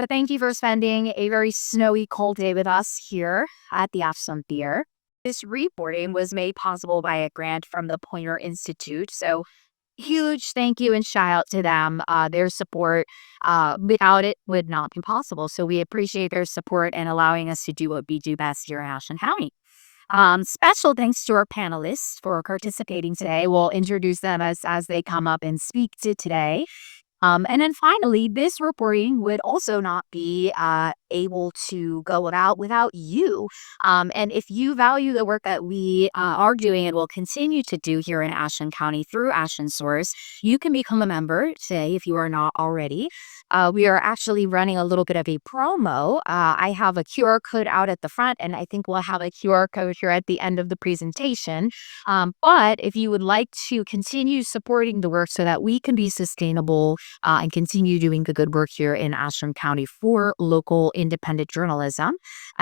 But thank you for spending a very snowy, cold day with us here at the Ashland Theatre. This reporting was made possible by a grant from the Pointer Institute. So huge thank you and shout out to them. Their support, without it, would not be possible. So we appreciate their support and allowing us to do what we do best here in Ashland County. Special thanks to our panelists for participating today. We'll introduce them as they come up and speak to today. And then finally, this reporting would also not be able to go without you. And if you value the work that we are doing and will continue to do here in Ashland County through Ashland Source, you can become a member today if you are not already. We are actually running a little bit of a promo. I have a QR code out at the front, and I think we'll have a QR code here at the end of the presentation. But if you would like to continue supporting the work so that we can be sustainable and continue doing the good work here in Ashland County for local independent journalism,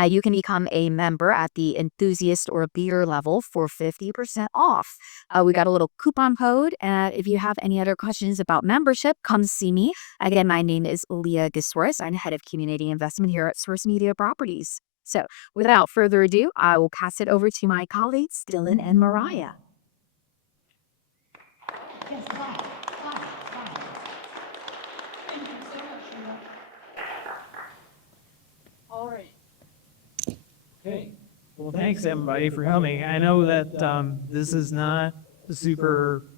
you can become a member at the enthusiast or beer level for 50% off. We got a little coupon code. If you have any other questions about membership, come see me. Again, my name is Leah Giswaris. I'm head of community investment here at Source Media Properties. So without further ado, I will pass it over to my colleagues, Dylan and Mariah. Yes, hi. Thank you so much, Sheila. All right. Okay. Well, thanks everybody for coming. I know that this is not a super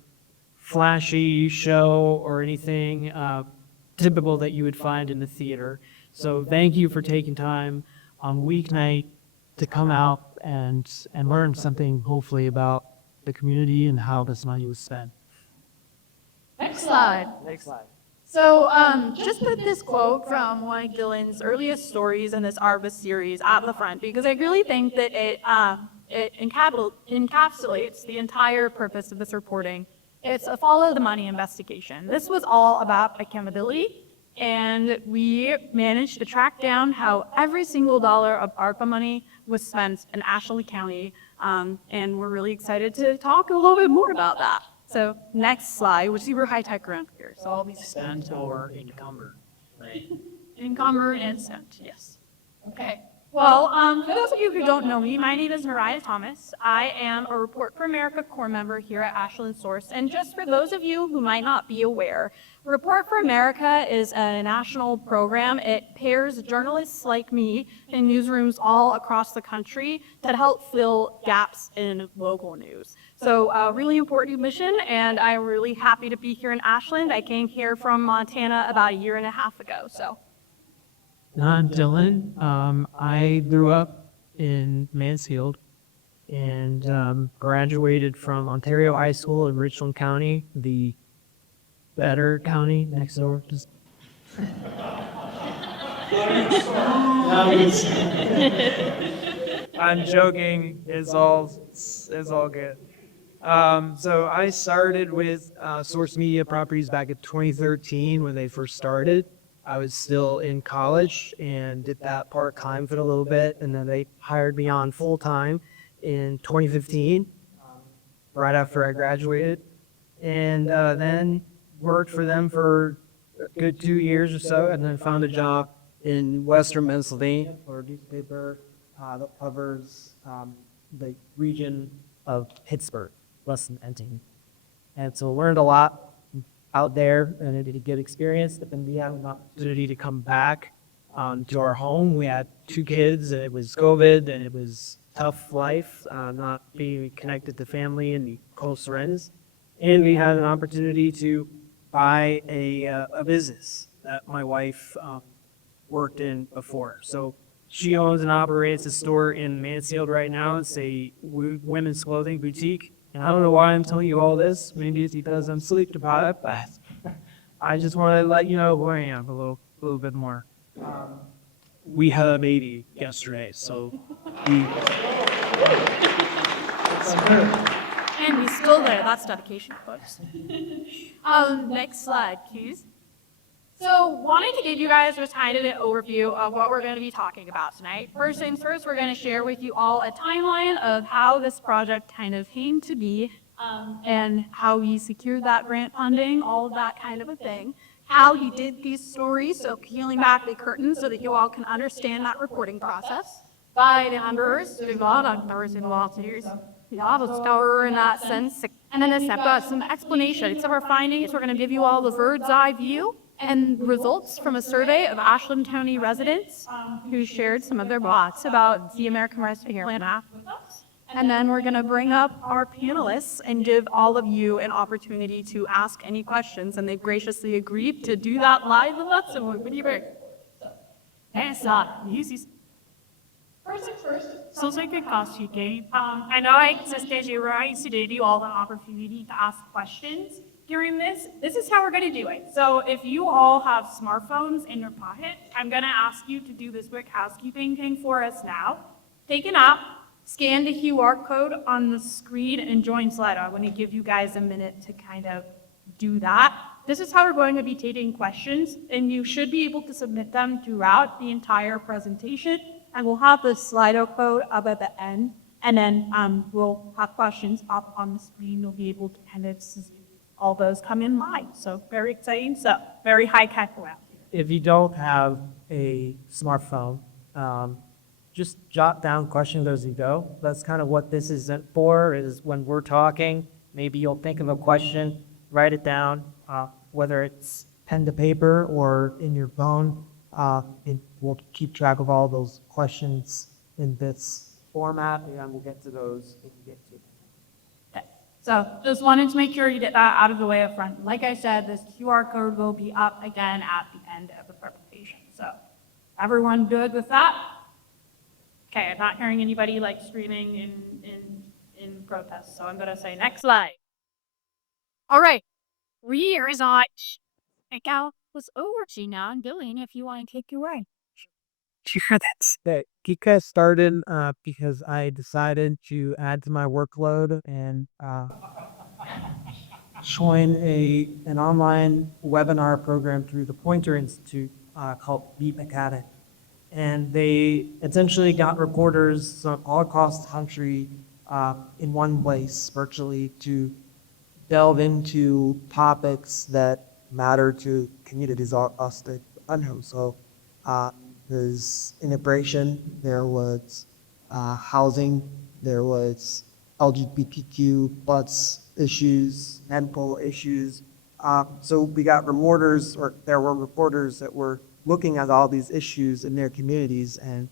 flashy show or anything typical that you would find in the theater. So thank you for taking time on weeknight to come out and learn something, hopefully, about the community and how this money was spent. Next slide. Next slide. So just put this quote from one of Dylan's earliest stories in this ARPA series at the front, because I really think that it encapsulates the entire purpose of this reporting. It's a follow the money investigation. This was all about accountability, and we managed to track down how every single dollar of ARPA money was spent in Ashland County, and we're really excited to talk a little bit more about that. So next slide, which is super high tech around here. So I'll be Spent or encumbered, right? encumbered and sent, yes. Okay. Well, for those of you who don't know me, my name is Mariah Thomas. I am a Report for America Corps member here at Ashland Source. And just for those of you who might not be aware, Report for America is a national program. It pairs journalists like me in newsrooms all across the country to help fill gaps in local news. So a really important mission, and I'm really happy to be here in Ashland. I came here from Montana about 1.5 years ago, so. I'm Dylan. I grew up in Mansfield and graduated from Ontario High School in Richland County, the better county next door. I'm joking. It's all good. So I started with Source Media Properties back in 2013 when they first started. I was still in college and did that part-time for a little bit, and then they hired me on full-time in 2015, right after I graduated, and then worked for them for a good 2 years or so, and then found a job in Western Pennsylvania for a newspaper that covers the region of Pittsburgh, less than Enting. And so learned a lot out there, and it did a good experience. But then we had an opportunity to come back to our home. We had 2 kids, and it was COVID, and it was tough life, not being connected to family and close friends. And we had an opportunity to buy a business that my wife worked in before. So she owns and operates a store in Mansfield right now. It's a women's clothing boutique. And I don't know why I'm telling you all this. Maybe it's because I'm sleep deprived, but I just want to let you know who I am a little bit more. We had a baby yesterday, so we. And we still there. That's dedication, folks. Next slide, please. So wanted to give you guys just kind of an overview of what we're going to be talking about tonight. First things first, we're going to share with you all a timeline of how this project kind of came to be and how we secured that grant funding, all of that kind of a thing. how you did these stories, so peeling back the curtain so that you all can understand that reporting process by the members involved here. Story in that sense. And then this, I've got some explanations of our findings. We're going to give you all the bird's eye view and results from a survey of Ashland County residents who shared some of their thoughts about the American Rescue Plan Act with us. And then we're going to bring up our panelists and give all of you an opportunity to ask any questions. And they've graciously agreed to do that live with us. So what do you think? Yes, easy. First things first, sounds like a cost you gave. I know I insisted you to give you all the opportunity to ask questions during this. This is how we're going to do it. So if you all have smartphones in your pocket, I'm going to ask you to do this quick housekeeping thing for us now. Take an app, scan the QR code on the screen, and join Slido. I'm going to give you guys a minute to kind of do that. This is how we're going to be taking questions, and you should be able to submit them throughout the entire presentation. And we'll have the Slido code up at the end, and then we'll have questions up on the screen. You'll be able to kind of see all those come in live. So very exciting stuff, very high tech around here. If you don't have a smartphone, just jot down questions as you go. That's kind of what this is for, is when we're talking, maybe you'll think of a question, write it down, whether it's pen to paper or in your phone. We'll keep track of all those questions in this format, and we'll get to those if we get to them. Okay. So just wanted to make sure you get that out of the way up front. Like I said, this QR code will be up again at the end of the presentation. So everyone good with that? Okay, I'm not hearing anybody like screaming in protest, so I'm gonna say next slide. All right. We resort. Cal was over to now and Billy, if you want to take your way. Sure, that's that. Kika started because I decided to add to my workload and Join an online webinar program through the Pointer Institute called Beat Mechanic. And they essentially got reporters all across the country in one place virtually to delve into topics that matter to communities across the country. So there's immigration, there was housing, there was LGBTQ plus issues, mental issues. So we got reporters, or there were reporters that were looking at all these issues in their communities. And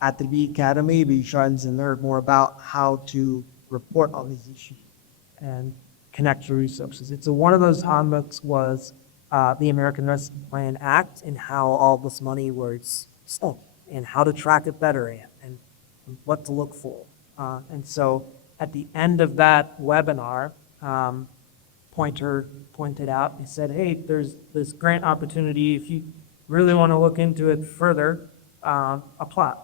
at the B Academy, we tried to learn more about how to report on these issues and connect to resources. It's one of those topics was the American Rescue Plan Act and how all this money was spent and how to track it better and what to look for. And so at the end of that webinar, Pointer pointed out, he said, hey, there's this grant opportunity. If you really want to look into it further, apply.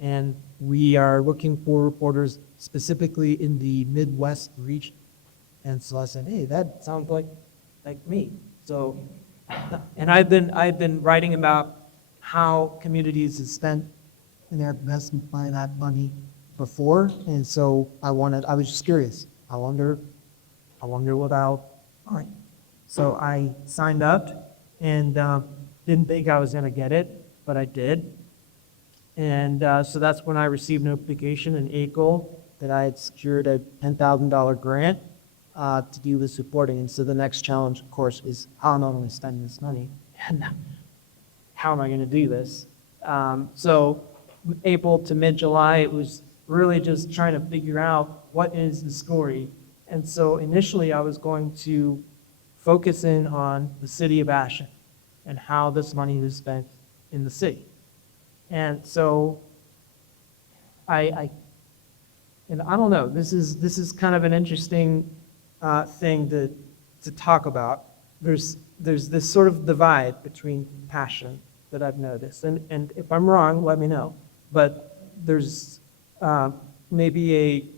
And we are looking for reporters specifically in the Midwest region. And so I said, hey, that sounds like me. So, and I've been writing about how communities have spent their investment by that money before. And so I was just curious. I wonder what I'll find. So I signed up and didn't think I was going to get it, but I did. And so that's when I received notification in April that I had secured a $10,000 grant to do this reporting. And so the next challenge, of course, is how am I going to spend this money? And how am I going to do this? So April to mid-July, it was really just trying to figure out what is the story. And so initially I was going to focus in on the city of Ashland and how this money is spent in the city. And so I don't know, this is kind of an interesting thing to talk about. There's this sort of divide between passion that I've noticed. And if I'm wrong, let me know. But there's maybe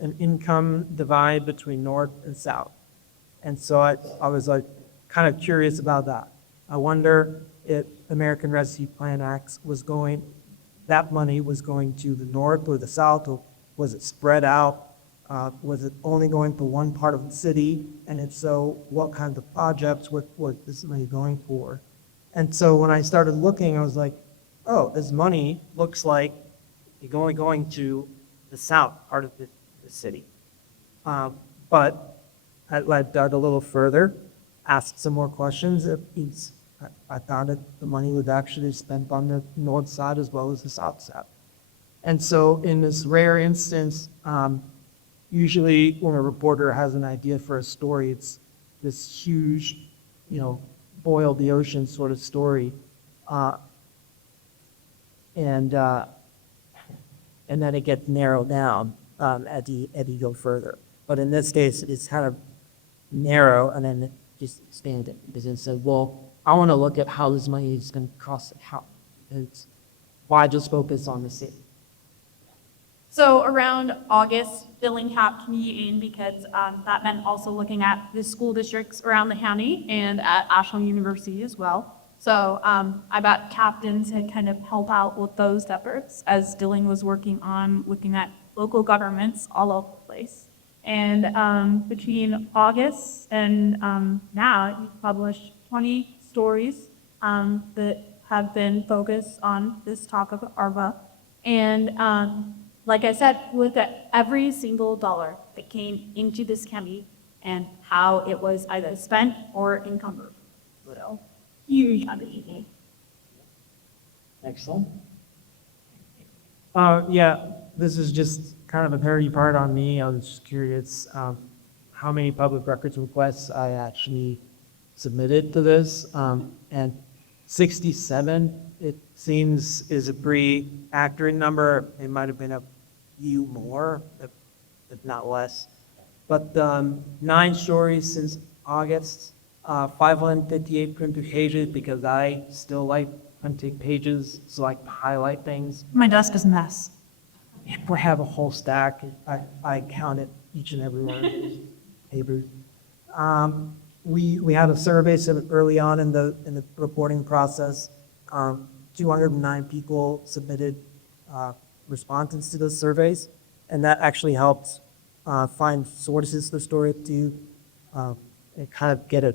an income divide between North and South. And so I was like kind of curious about that. I wonder if American Rescue Plan Act that money was going to the North or the South, or was it spread out Was it only going for one part of the city? And if so, what kind of projects was this money going for? And so when I started looking, I was like, oh, this money looks like it's only going to the south part of the city. But I dug a little further, asked some more questions. I found that the money was actually spent on the north side as well as the south side. And so in this rare instance, usually when a reporter has an idea for a story, it's this huge, boil the ocean sort of story. And then it gets narrowed down as you go further. But in this case, it's kind of narrow and then it just expanded because it said, well, I want to look at how this money is going to cost and how. It's why just focus on the city. So around August, billing kept me in because that meant also looking at the school districts around the county and at Ashland University as well. So I got captains had kind of help out with those efforts as Dilling was working on looking at local governments all over the place. And between August and now, you've published 20 stories that have been focused on this topic of ARPA. And like I said, looked at every single dollar that came into this county and how it was either spent or encumbered. Huge undertaking. Excellent. Yeah, this is just kind of a parody part on me. I was just curious how many public records requests I actually submitted to this. And 67, it seems, is a pretty accurate number. It might have been a few more, if not less. But 9 stories since August, 558 printed pages because I still like printing pages, so I like to highlight things. My desk is a mess. We have a whole stack. I counted each and every one of those papers. We had a survey early on in the reporting process. 209 people submitted responses to those surveys, and that actually helped find sources for the story to kind of get a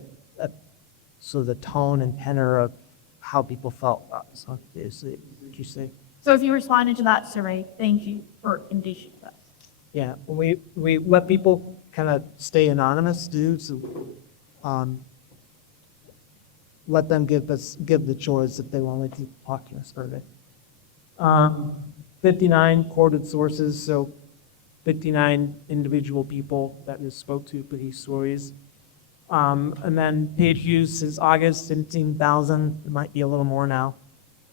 sort of the tone and tenor of how people felt about it. So, what you say? So if you responded to that survey, thank you for engaging with us. Yeah, we let people kind of stay anonymous, too. So let them give the choice if they want to talk to us survey. 59 quoted sources, so 59 individual people that we spoke to for these stories. And then page views since August, 17,000. It might be a little more now.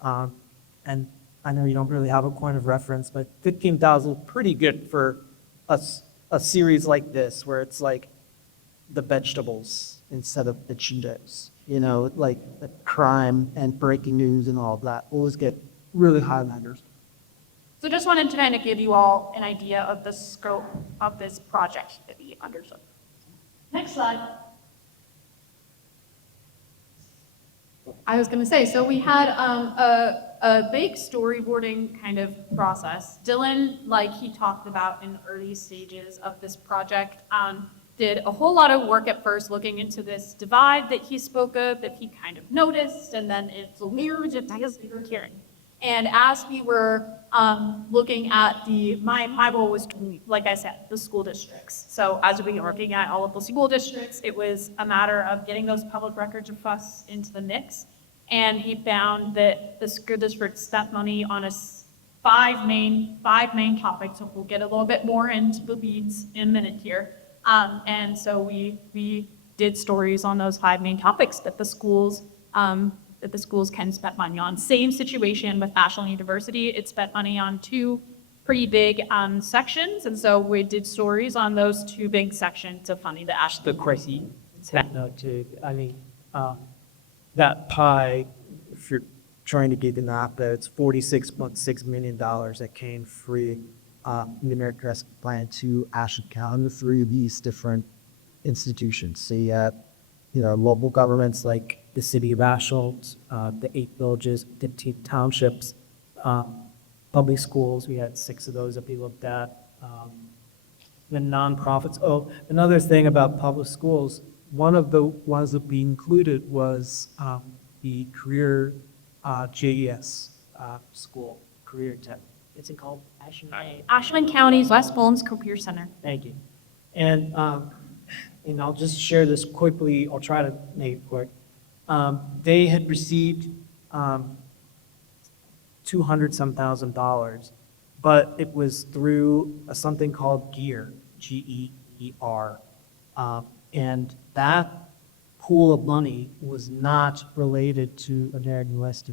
And I know you don't really have a point of reference, but 15,000 is pretty good for a series like this, where it's like the vegetables instead of the Cheetos. Like the crime and breaking news and all of that. Always get really high numbers. So just wanted to kind of give you all an idea of the scope of this project that we undertook. Next slide. I was going to say, so we had a big storyboarding kind of process. Dylan, like he talked about in the early stages of this project, did a whole lot of work at first looking into this divide that he spoke of, that he kind of noticed, and then it's a mirror just as we were hearing. And as we were looking at my role was, like I said, the school districts. So as we were looking at all of the school districts, it was a matter of getting those public records requests into the mix. And he found that the school district spent money on five main topics. So we'll get a little bit more into the weeds in a minute here. And so we did stories on those 5 main topics that the schools can spend money on. Same situation with Ashland University. It spent money on 2 pretty big sections, and so we did stories on those 2 big sections of funding the Ashland. The crazy note too. I mean, that pie, if you're trying to get the ARPA, it's $46.6 million that came free in the American Rescue Plan to Ashland County through these different institutions. So you have, local governments like the city of Ashland, the 8 villages, 15 townships, public schools. We had 6 of those that we looked at. the nonprofits. Oh, another thing about public schools, one of the ones that we included was the career JES school, career tech. What's it called? Ashland County's West Bowles Career Center. Thank you. And I'll just share this quickly. I'll try to make it quick. They had received 200-some thousand dollars, but it was through something called GEER, G-E-E-R. And that pool of money was not related to American West,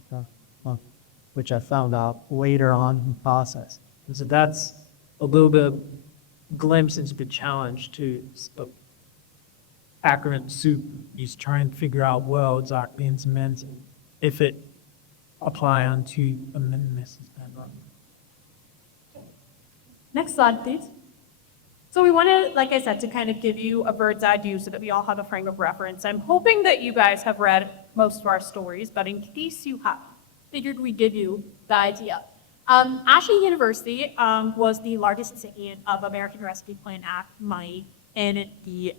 which I found out later on in the process. And so that's a little bit of glimpse into the challenge to acronym soup. He's trying to figure out what exactly it's meant if it apply onto amendments. Next slide, please. So we wanted, like I said, to kind of give you a bird's eye view so that we all have a frame of reference. I'm hoping that you guys have read most of our stories, but in case you have, figured we'd give you the idea. Ashland University was the largest recipient of American Rescue Plan Act money in the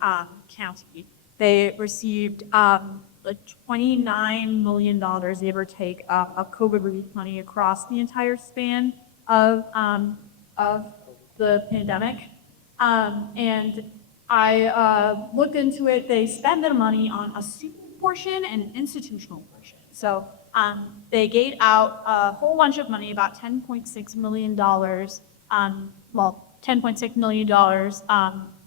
county. They received like $29 million, give or take, of COVID relief money across the entire span of the pandemic. And I looked into it. They spend their money on a student portion and an institutional portion. So they gave out a whole bunch of money, about $10.6 million, $10.6 million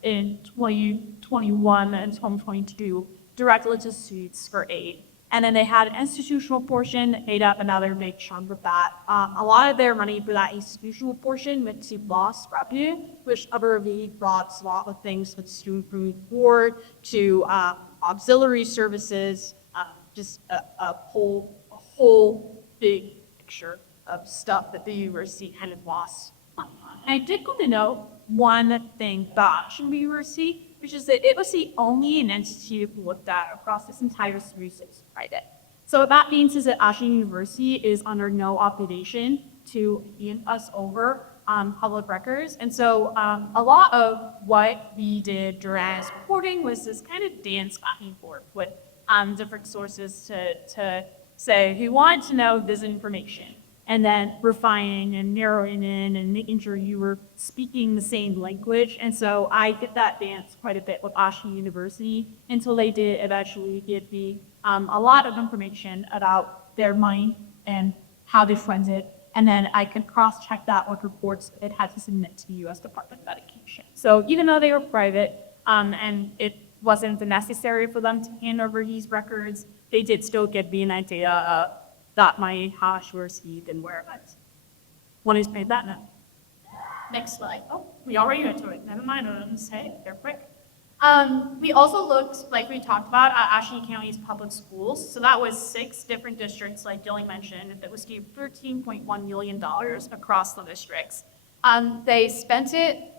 in 2021 and 2022, directly to students for aid. And then they had an institutional portion that made up another big chunk of that. A lot of their money for that institutional portion went to lost revenue, which otherly brought a lot of things like student food board to auxiliary services, just a whole big picture of stuff that the university kind of lost money on. And I did want to note one thing about Ashland University, which is that it was the only entity looked at across this entire 365 So what that means is that Ashland University is under no obligation to hand us over public records. And so a lot of what we did during this reporting was this kind of dance back and forth with different sources to say who wanted to know this information, and then refining and narrowing in and making sure you were speaking the same language. And so I did that dance quite a bit with Ashland University until they did eventually give me a lot of information about their money and how they fund it. And then I could cross-check that with reports it had to submit to the U.S. Department of Education. So even though they were private and it wasn't necessary for them to hand over these records, they did still give me an idea that my hash were received and where it was. One who's made that now. Next slide. Oh, we already went to it. Never mind, I'm gonna say it. They're quick. We also looked, like we talked about, at Ashland County's public schools. So that was 6 different districts, like Dylan mentioned, that was gave $13.1 million across the districts. They spent it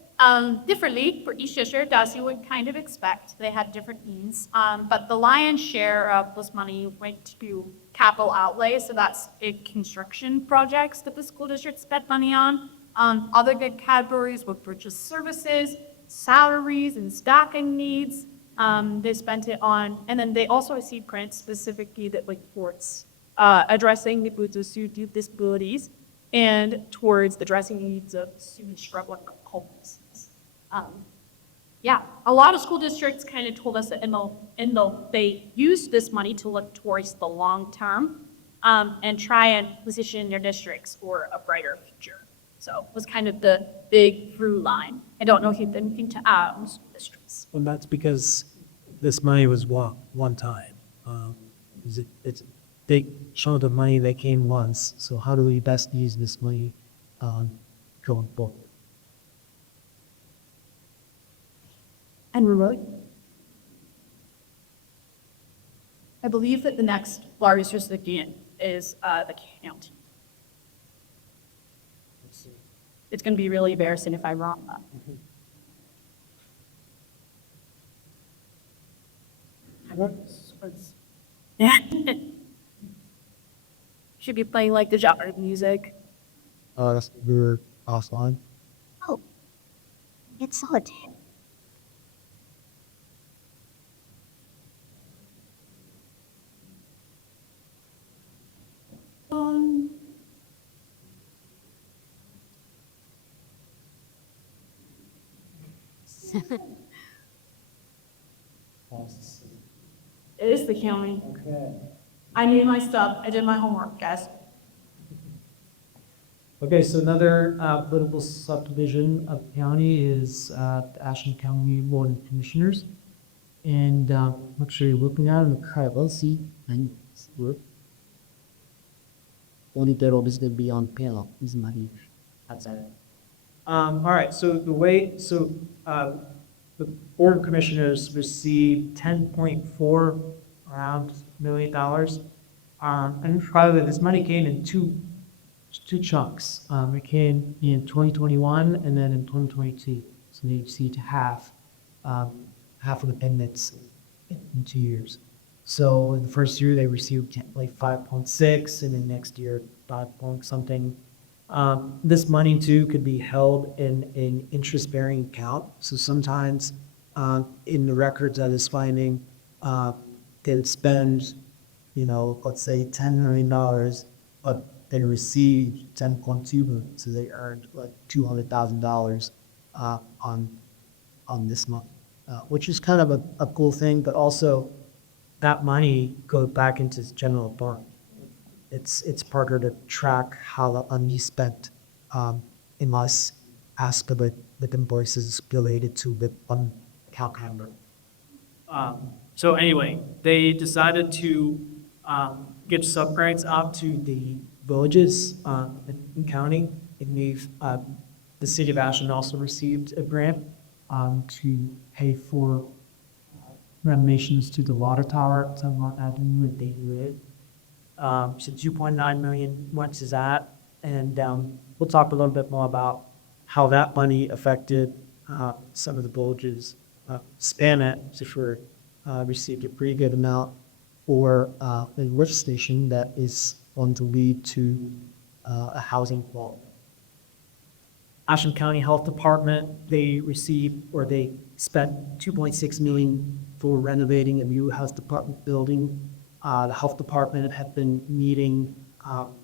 differently for each district, as you would kind of expect. They had different needs, but the lion's share of this money went to capital outlay, so that's big construction projects that the school district spent money on. Other good categories were purchase services, salaries, and staffing needs. They spent it on, and then they also received grants specifically that went towards addressing the needs of student disabilities and towards addressing the needs of students struggling with homelessness. Yeah, a lot of school districts kind of told us that they used this money to look towards the long term and try and position their districts for a brighter future. So it was kind of the big through line. I don't know if you have anything to add on school districts. Well, that's because this money was one time. It's a big chunk of money that came once. So how do we best use this money going forward? And remote. I believe that the next largest recipient is the county. It's going to be really embarrassing if I'm wrong. Yeah. Should be playing like the genre music. That's we're offline. Oh. It's solid. It is the county. Okay. I knew my stuff. I did my homework, guys. Okay, so another political subdivision of the county is the Ashland County Board of Commissioners. And make sure you're looking at it. Okay, let's see. And we're only there is going to be on panel. Is my that's it. All right, so the Board of Commissioners received $10.4 million. And probably this money came in two chunks. It came in 2021 and then in 2022. So they received half of the payments in 2 years. So in the first year they received like 5.6, and then next year 5 point something. This money too could be held in an interest-bearing account. So sometimes in the records I was finding, they'd spend, let's say $10 million, but they received 10.2 million, so they earned like $200,000 on this month, which is kind of a cool thing. But also, that money goes back into the general fund. It's harder to track how the money is spent, unless asked with invoices related to the fund account number. So anyway, they decided to give subgrants out to the villages in county. The city of Ashland also received a grant to pay for renovations to the water tower. So what I do with they do it. So 2.9 million went to that, and we'll talk a little bit more about how that money affected some of the villages. Spanish, for received a pretty good amount for a lift station that is going to lead to a housing vault. Ashland County Health Department, they spent 2.6 million for renovating a new health department building. The health department had been meeting out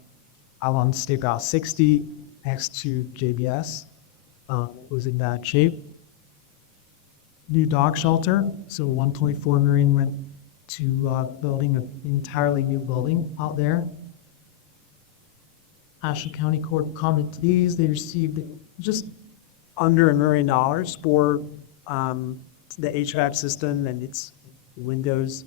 on State Route 60 next to JBS. It was in bad shape. New dog shelter, so 1.4 million went to building an entirely new building out there. Ashland County Court of Common Pleas, they received just under $1 million for the HVAC system and its windows.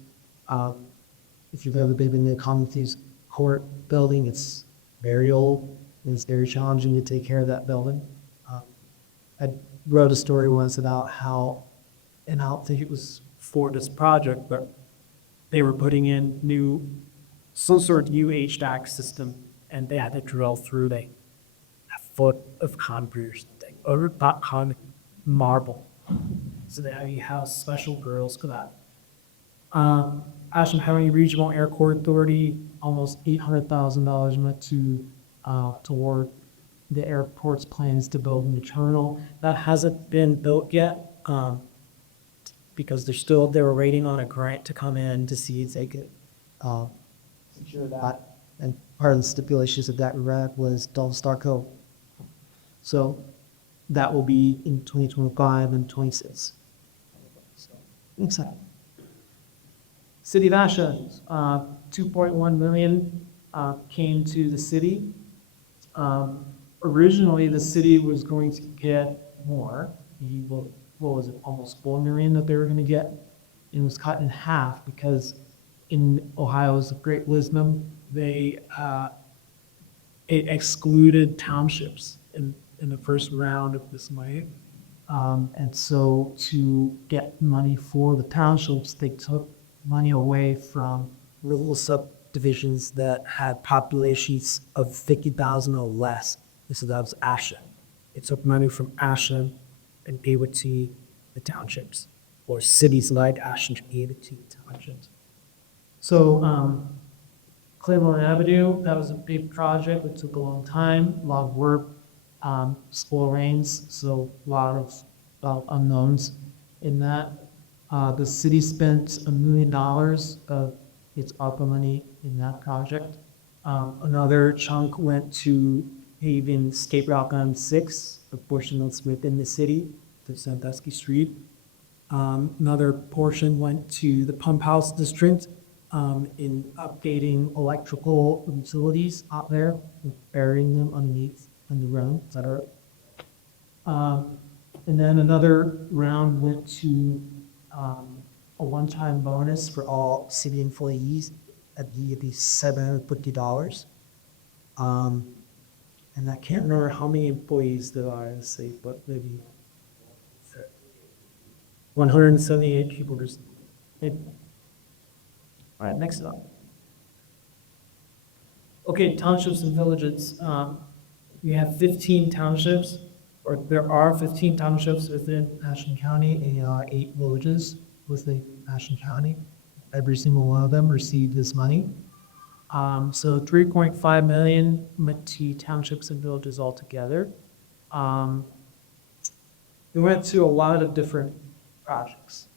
If you've ever been in the Common Pleas Court building, it's very old and it's very challenging to take care of that building. I wrote a story once about how, and I don't think it was for this project, but they were putting in some sort of new HVAC system, and they had to drill through a foot of concrete or something, over that kind of marble. So they have special drills for that. Ashland County Regional Airport Authority, almost $800,000 went toward the airport's plans to build a new terminal. That hasn't been built yet. Because they were waiting on a grant to come in to see if they could secure that. And part of the stipulations of that grant was don't start code. So that will be in 2025 and 26. So excited. City of Ashland, 2.1 million came to the city. Originally, the city was going to get more. What was it, almost 4 million that they were going to get? It was cut in half because in Ohio's Great Wisdom, it excluded townships in the first round of this money. And so to get money for the townships, they took money away from rural subdivisions that had populations of 50,000 or less. So that was Ashland. It took money from Ashland and gave it to the townships, or cities like Ashland gave it to the townships. So Claiborne Avenue, that was a big project. It took a long time, a lot of work, slow rains, so a lot of unknowns in that. The city spent $1 million of its ARPA money in that project. Another chunk went to paving State Route 6, a portion that's within the city, to Sandusky Street. Another portion went to the pump house district in updating electrical utilities out there, burying them underground, et cetera. And then another round went to a one-time bonus for all city employees at the $750. And I can't remember how many employees there are, let's say, but maybe 178 people or something. All right, next up. Okay, townships and villages. We have 15 townships, or there are 15 townships within Ashland County, and there are 8 villages within Ashland County. Every single one of them received this money. So 3.5 million went to townships and villages altogether. We went to a lot of different projects.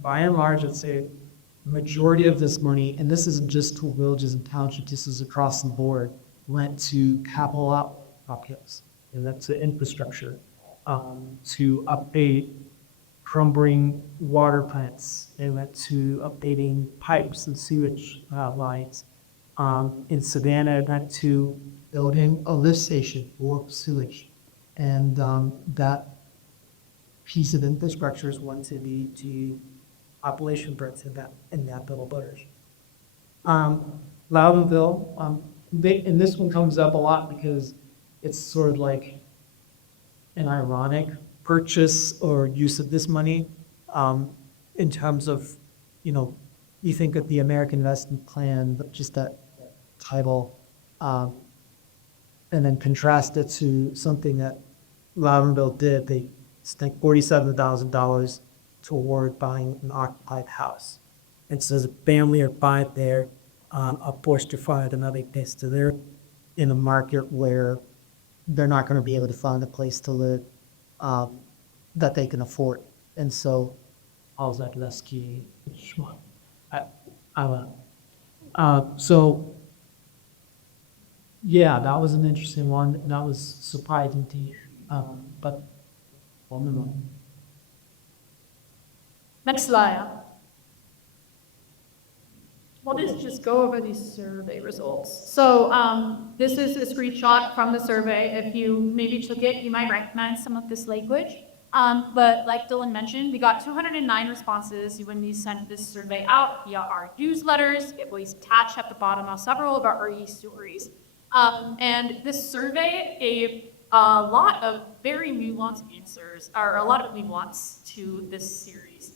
By and large, I'd say the majority of this money, and this isn't just to villages and townships, this is across the board, went to capital projects, and that's the infrastructure, to update crumbling water plants. They went to updating pipes and sewage lines. In Savannah, it went to building a lift station for sewage, and that piece of infrastructure is one to be to population births in that little village. Loudonville, and this one comes up a lot because it's sort of like an ironic purchase or use of this money, in terms of, you think of the American Investment Plan, but just that title, and then contrast it to something that Loudonville did. They spent $47,000 toward buying an occupied house. And so as a family or buy it there, are forced to find another place to live in a market where they're not going to be able to find a place to live that they can afford. And so, how's that key? So, yeah, that was an interesting one. That was surprising to you. But we'll move on. Next slide. Well, let's just go over these survey results. So this is a screenshot from the survey. If you maybe took it, you might recognize some of this language. But like Dylan mentioned, we got 209 responses when we sent this survey out via our newsletters. It was attached at the bottom of several of our stories. And this survey gave a lot of very nuanced answers, or a lot of nuance to this series.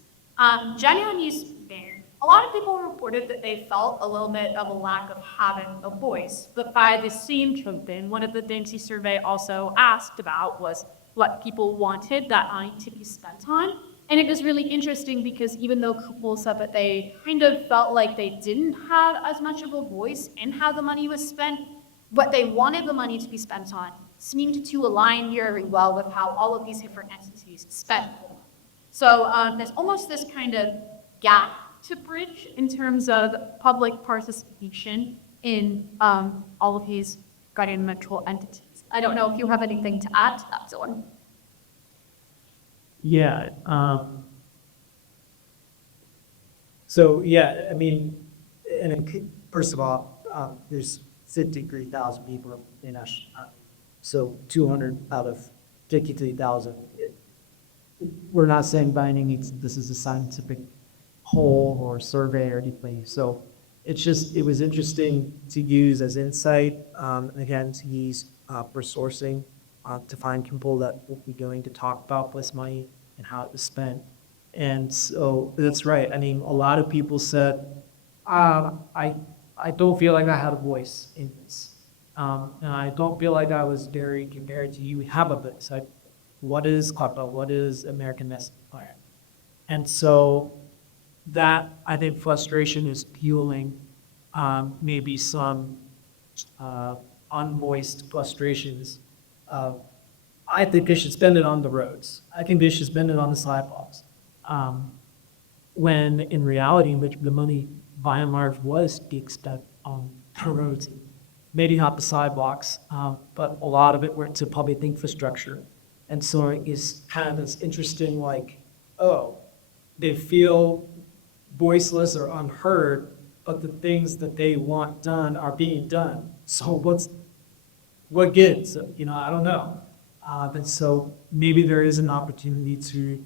Genuine use ban. A lot of people reported that they felt a little bit of a lack of having a voice, but by the same token, one of the things the survey also asked about was what people wanted that money to be spent on. And it was really interesting because even though people said that they kind of felt like they didn't have as much of a voice in how the money was spent, what they wanted the money to be spent on seemed to align very well with how all of these different entities spent. So there's almost this kind of gap to bridge in terms of public participation in all of these governmental entities. I don't know if you have anything to add to that, Dylan. Yeah. So yeah, I mean, first of all, there's 53,000 people in Ashland, so 200 out of 53,000. We're not saying by any means this is a scientific poll or survey or anything. So it was interesting to use as insight, again, to use for sourcing, to find people that will be going to talk about this money and how it was spent. And so that's right. I mean, a lot of people said, I don't feel like I had a voice in this. And I don't feel like I was very compared to you have a voice. What is ARPA? What is American Investment Plan? And so that, I think, frustration is fueling maybe some unvoiced frustrations of I think they should spend it on the roads. I think they should spend it on the sidewalks. When in reality, which the money by and large was being spent on the roads, maybe not the sidewalks, but a lot of it went to public infrastructure. And so it's kind of this interesting, like, oh, they feel voiceless or unheard, but the things that they want done are being done. So what gives? I don't know. And so maybe there is an opportunity to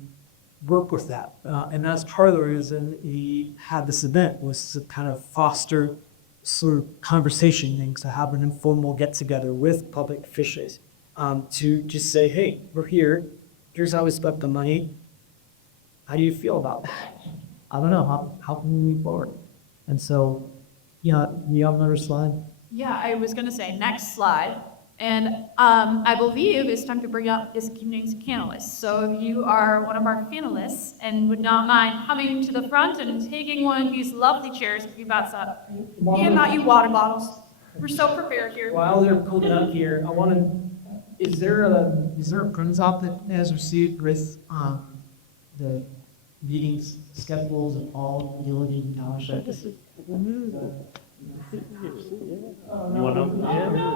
work with that. And that's part of the reason we had this event, was to kind of foster sort of conversation things, to have an informal get together with public officials, to just say, hey, we're here. Here's how we spent the money. How do you feel about that? I don't know. How can we move forward? And so, yeah, we have another slide. Yeah, I was gonna say, next slide. And I believe it's time to bring up this evening's panelists. So if you are one of our panelists and would not mind coming to the front and taking one of these lovely chairs, we've got some, and not you water bottles. We're so prepared here. While they're pulling up here, is there a printout that has received with the meetings schedules and all the Union Township? You want to?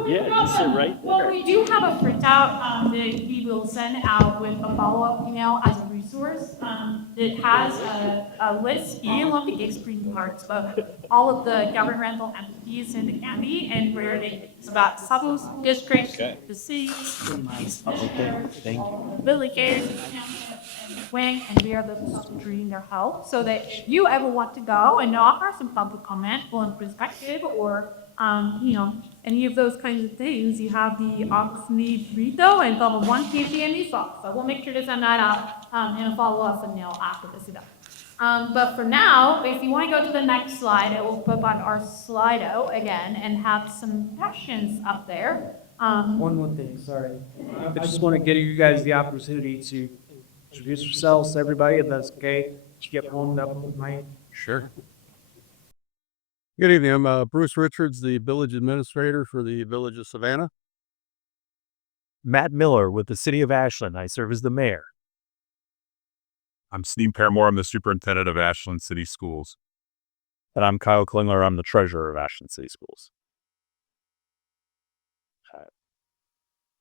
Yeah, you sit right Well, there. we do have a printout that we will send out with a follow-up email as a resource. It has a list, and lumpy gigs green cards, but all of the governmental entities in the county and where it's about subs, districts, Okay. the city, Okay, thank you. Billy Gators, and Wing, and we are the dream their help, so that if you ever want to go and offer some public comment on perspective or, any of those kinds of things, you have the Oxney burrito and some of 1 kg candy sauce. So we'll make sure to send that out in a follow-up email after this event. But for now, if you want to go to the next slide, I will put on our Slido again and have some questions up there. One more thing, sorry. I just want to give you guys the opportunity to introduce yourselves to everybody, if that's okay. To get warmed up with my. Sure. Good evening. I'm Bruce Richards, the village administrator for the village of Savannah. Matt Miller with the City of Ashland. I serve as the mayor. I'm Steve Paramore. I'm the superintendent of Ashland City Schools. And I'm Kyle Klingler. I'm the treasurer of Ashland City Schools.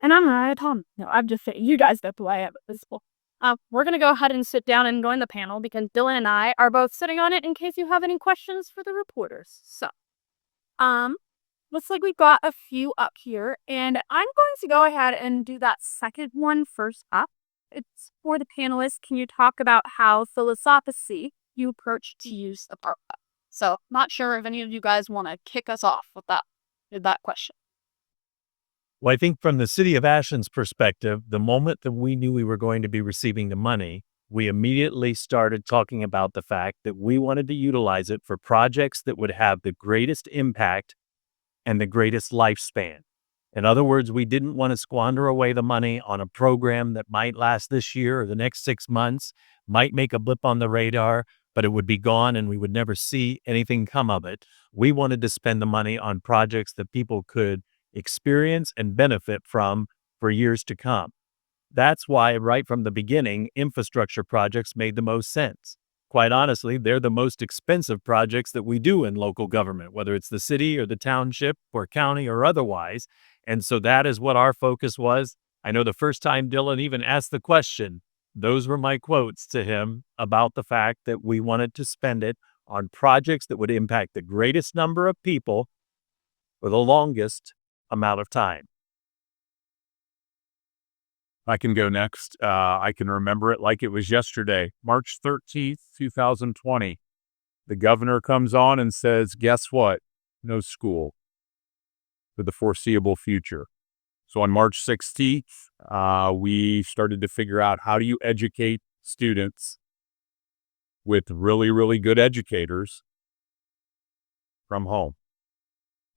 And I'm Mariah Tom. No, I'm just saying, you guys know who I am at this point. We're going to go ahead and sit down and join the panel because Dylan and I are both sitting on it in case you have any questions for the reporters. So, looks like we've got a few up here, and I'm going to go ahead and do that second one first up. It's for the panelists. Can you talk about how philosophically you approach to use of ARPA? So, not sure if any of you guys want to kick us off with that question. Well, I think from the City of Ashland's perspective, the moment that we knew we were going to be receiving the money, we immediately started talking about the fact that we wanted to utilize it for projects that would have the greatest impact and the greatest lifespan. In other words, we didn't want to squander away the money on a program that might last this year or the next 6 months, might make a blip on the radar, but it would be gone and we would never see anything come of it. We wanted to spend the money on projects that people could experience and benefit from for years to come. That's why, right from the beginning, infrastructure projects made the most sense. Quite honestly, they're the most expensive projects that we do in local government, whether it's the city or the township or county or otherwise. And so that is what our focus was. I know the first time Dylan even asked the question, those were my quotes to him about the fact that we wanted to spend it on projects that would impact the greatest number of people for the longest amount of time. I can go next. I can remember it like it was yesterday, March 13th, 2020. The governor comes on and says, guess what? No school for the foreseeable future. So on March 16th, we started to figure out, how do you educate students with really, really good educators from home?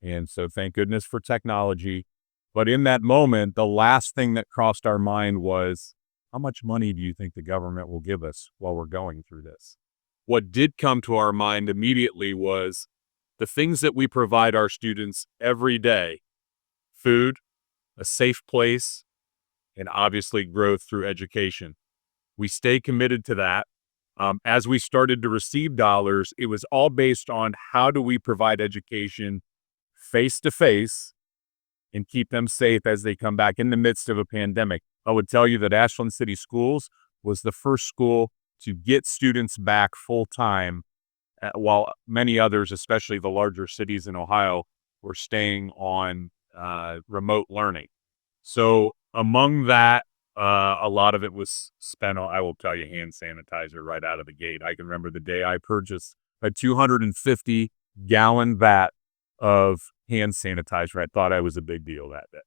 And so thank goodness for technology. But in that moment, the last thing that crossed our mind was, how much money do you think the government will give us while we're going through this? What did come to our mind immediately was the things that we provide our students every day: food, a safe place, and obviously growth through education. We stay committed to that. As we started to receive dollars, it was all based on how do we provide education face to face and keep them safe as they come back in the midst of a pandemic. I would tell you that Ashland City Schools was the first school to get students back full time, while many others, especially the larger cities in Ohio, were staying on remote learning. So among that, a lot of it was spent on, I will tell you, hand sanitizer right out of the gate. I can remember the day I purchased a 250-gallon vat of hand sanitizer. I thought I was a big deal that day.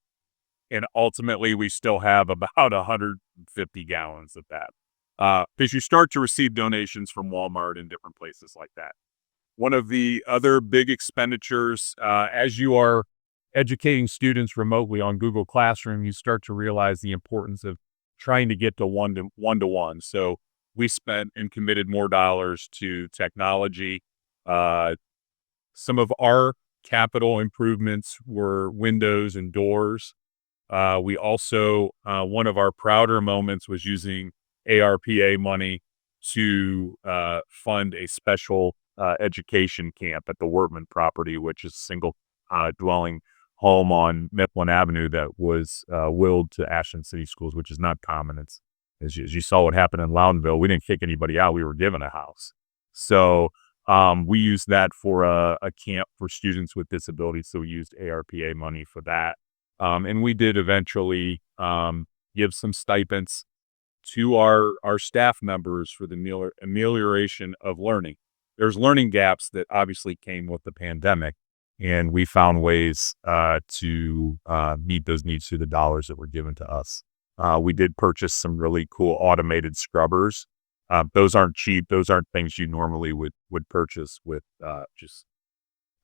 And ultimately, we still have about 150 gallons of that. Because you start to receive donations from Walmart and different places like that. One of the other big expenditures, as you are educating students remotely on Google Classroom, you start to realize the importance of trying to get to one-to-one. So we spent and committed more dollars to technology. Some of our capital improvements were windows and doors. We also, one of our prouder moments was using ARPA money to fund a special education camp at the Wortman property, which is a single dwelling home on Mifflin Avenue that was willed to Ashland City Schools, which is not common. It's as you saw what happened in Loudonville, we didn't kick anybody out. We were given a house. So we used that for a camp for students with disabilities. So we used ARPA money for that. And we did eventually give some stipends to our staff members for the amelioration of learning. There's learning gaps that obviously came with the pandemic, and we found ways to meet those needs through the dollars that were given to us. We did purchase some really cool automated scrubbers. Those aren't cheap. Those aren't things you normally would purchase with just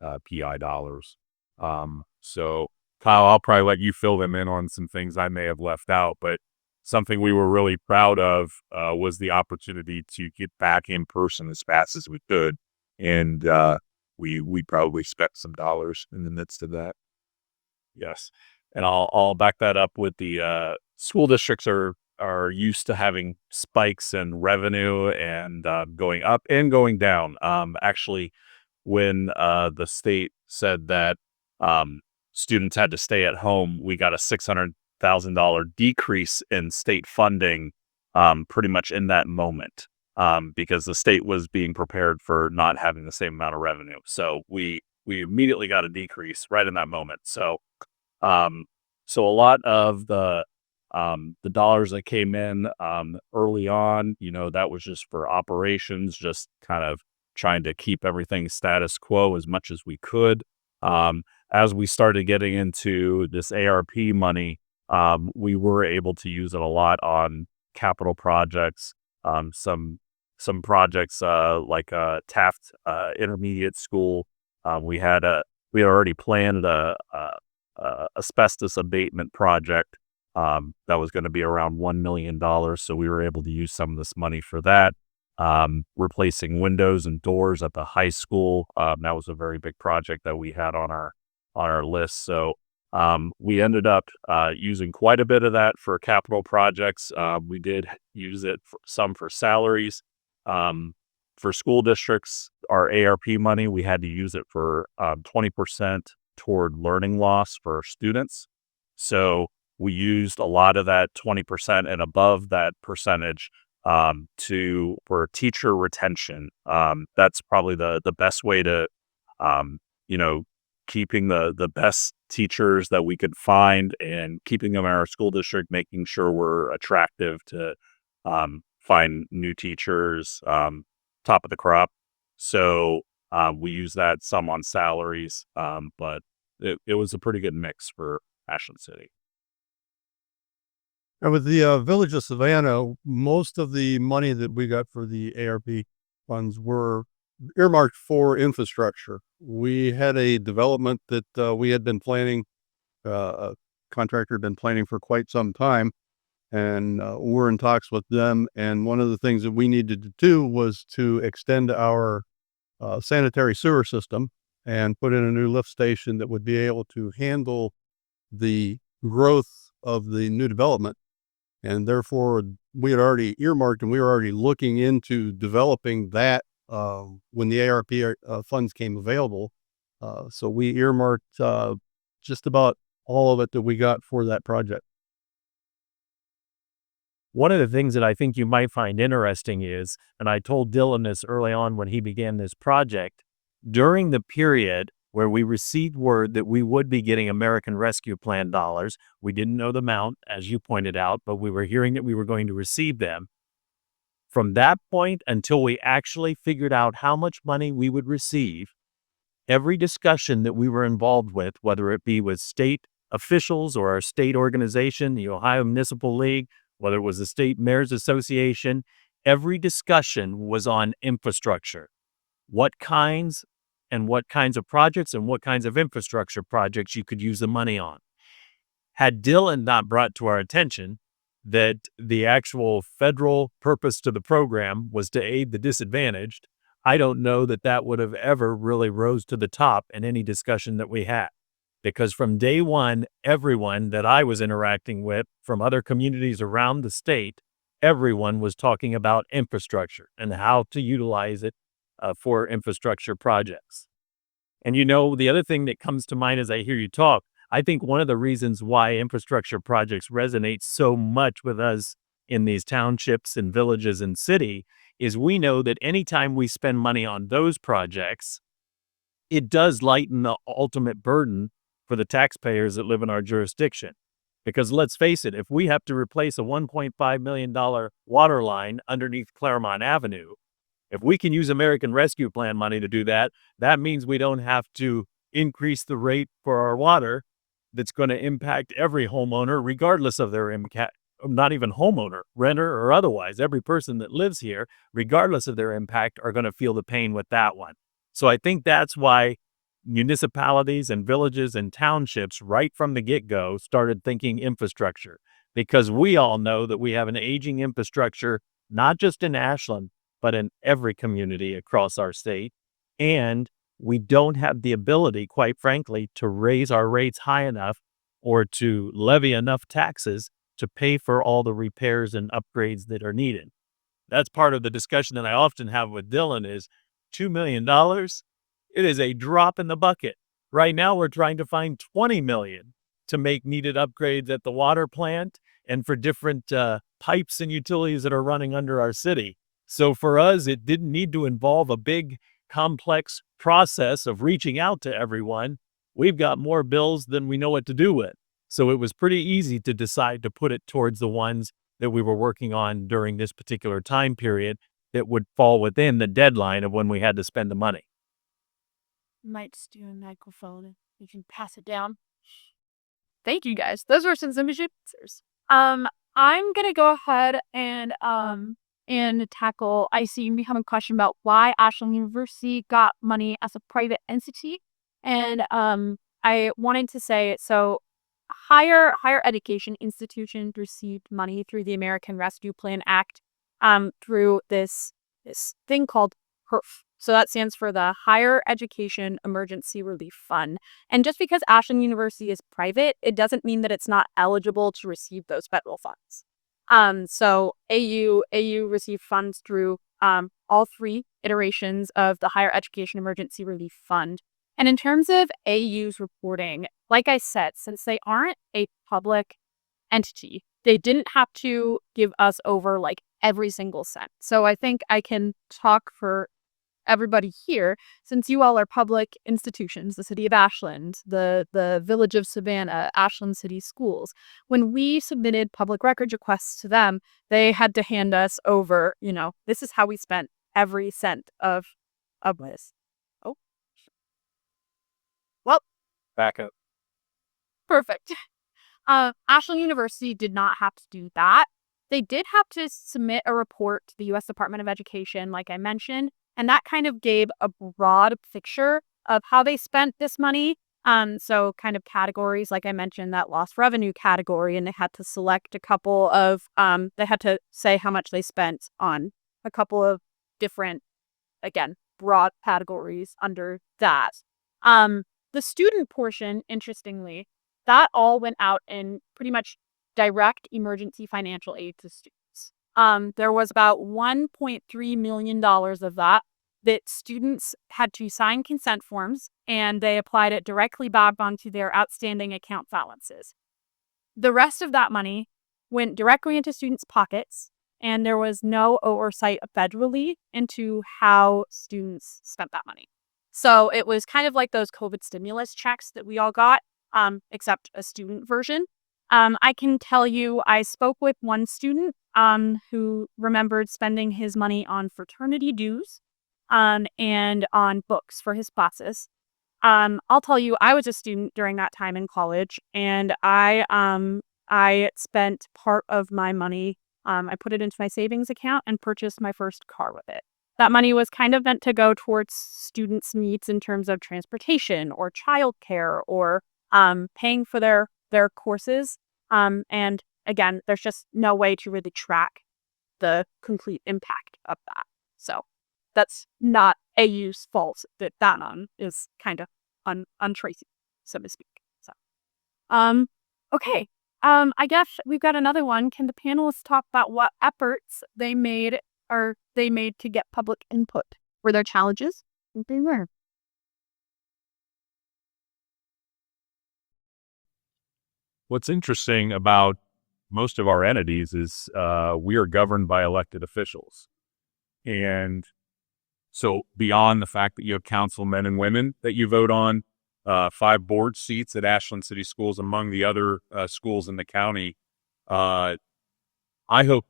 PI dollars. So Kyle, I'll probably let you fill them in on some things I may have left out, but something we were really proud of was the opportunity to get back in person as fast as we could. And we probably spent some dollars in the midst of that. Yes. And I'll back that up with the school districts are used to having spikes in revenue and going up and going down. Actually, when the state said that students had to stay at home, we got a $600,000 decrease in state funding pretty much in that moment because the state was being prepared for not having the same amount of revenue. So we immediately got a decrease right in that moment. So so a lot of the dollars that came in early on, that was just for operations, just kind of trying to keep everything status quo as much as we could. As we started getting into this ARP money, we were able to use it a lot on capital projects. Some projects like Taft Intermediate School. We had already planned a asbestos abatement project that was going to be around $1 million. So we were able to use some of this money for that. Replacing windows and doors at the high school. That was a very big project that we had on our list. So we ended up using quite a bit of that for capital projects. We did use it some for salaries. For school districts, our ARP money, we had to use it for 20% toward learning loss for our students. So we used a lot of that 20% and above that percentage for teacher retention. That's probably the best way to, keeping the best teachers that we could find and keeping them in our school district, making sure we're attractive to find new teachers, top of the crop. So we use that some on salaries, but it was a pretty good mix for Ashland City. And with the Village of Savannah, most of the money that we got for the ARP funds were earmarked for infrastructure. We had a development that we had been planning, a contractor had been planning for quite some time, and we're in talks with them. And one of the things that we needed to do was to extend our sanitary sewer system and put in a new lift station that would be able to handle the growth of the new development And therefore, we had already earmarked and we were already looking into developing that when the ARP funds came available. So we earmarked just about all of it that we got for that project. One of the things that I think you might find interesting is, and I told Dylan this early on when he began this project, during the period where we received word that we would be getting American Rescue Plan dollars, we didn't know the amount, as you pointed out, but we were hearing that we were going to receive them. From that point until we actually figured out how much money we would receive, every discussion that we were involved with, whether it be with state officials or our state organization, the Ohio Municipal League, whether it was the State Mayors Association, every discussion was on infrastructure. What kinds of projects and what kinds of infrastructure projects you could use the money on. Had Dylan not brought to our attention that the actual federal purpose to the program was to aid the disadvantaged, I don't know that that would have ever really rose to the top in any discussion that we had. Because from day one, everyone that I was interacting with from other communities around the state, everyone was talking about infrastructure and how to utilize it for infrastructure projects. And the other thing that comes to mind as I hear you talk, I think one of the reasons why infrastructure projects resonate so much with us in these townships and villages and city is we know that anytime we spend money on those projects, it does lighten the ultimate burden for the taxpayers that live in our jurisdiction. Because let's face it, if we have to replace a $1.5 million water line underneath Claremont Avenue, if we can use American Rescue Plan money to do that, that means we don't have to increase the rate for our water that's going to impact every homeowner, regardless of their impact. Not even homeowner, renter, or otherwise. Every person that lives here, regardless of their impact, are going to feel the pain with that one. So I think that's why municipalities and villages and townships right from the get-go started thinking infrastructure, because we all know that we have an aging infrastructure, not just in Ashland, but in every community across our state. And we don't have the ability, quite frankly, to raise our rates high enough or to levy enough taxes to pay for all the repairs and upgrades that are needed. That's part of the discussion that I often have with Dylan is $2 million. It is a drop in the bucket. Right now, we're trying to find $20 million to make needed upgrades at the water plant and for different pipes and utilities that are running under our city. So for us, it didn't need to involve a big, complex process of reaching out to everyone. We've got more bills than we know what to do with. So it was pretty easy to decide to put it towards the ones that we were working on during this particular time period that would fall within the deadline of when we had to spend the money. Might steal a microphone. You can pass it down. Thank you guys. Those were some answers. I'm gonna go ahead and tackle. I see we have a question about why Ashland University got money as a private entity, and I wanted to say so. Higher education institutions received money through the American Rescue Plan Act, through this thing called HERF. So that stands for the Higher Education Emergency Relief Fund. And just because Ashland University is private, it doesn't mean that it's not eligible to receive those federal funds. So AU received funds through all three iterations of the Higher Education Emergency Relief Fund. And in terms of AU's reporting, like I said, since they aren't a public entity, they didn't have to give us over like every single cent. So I think I can talk for everybody here, since you all are public institutions, the city of Ashland, the village of Savannah, Ashland City Schools. When we submitted public records requests to them, they had to hand us over, this is how we spent every cent of this. Oh. Well, Back up. perfect. Ashland University did not have to do that. They did have to submit a report to the U.S. Department of Education, like I mentioned, and that kind of gave a broad picture of how they spent this money. So kind of categories, like I mentioned, that lost revenue category, and they had to select a couple of, they had to say how much they spent on a couple of different, again, broad categories under that. The student portion, interestingly, that all went out in pretty much direct emergency financial aid to students. There was about $1.3 million of that students had to sign consent forms, and they applied it directly back onto their outstanding account balances. The rest of that money went directly into students' pockets, and there was no oversight federally into how students spent that money. So it was kind of like those COVID stimulus checks that we all got, except a student version. I can tell you, I spoke with one student who remembered spending his money on fraternity dues and on books for his classes. I'll tell you, I was a student during that time in college, and I spent part of my money. I put it into my savings account and purchased my first car with it. That money was kind of meant to go towards students' needs in terms of transportation or childcare or paying for their courses. And again, there's just no way to really track the complete impact of that. So that's not AU's fault that is kind of untraceable, so to speak. So, okay. I guess we've got another one. Can the panelists talk about what efforts they made to get public input? Were there challenges? I think they were. What's interesting about most of our entities is we are governed by elected officials. And so beyond the fact that you have councilmen and women that you vote on, 5 board seats at Ashland City Schools among the other schools in the county, I hope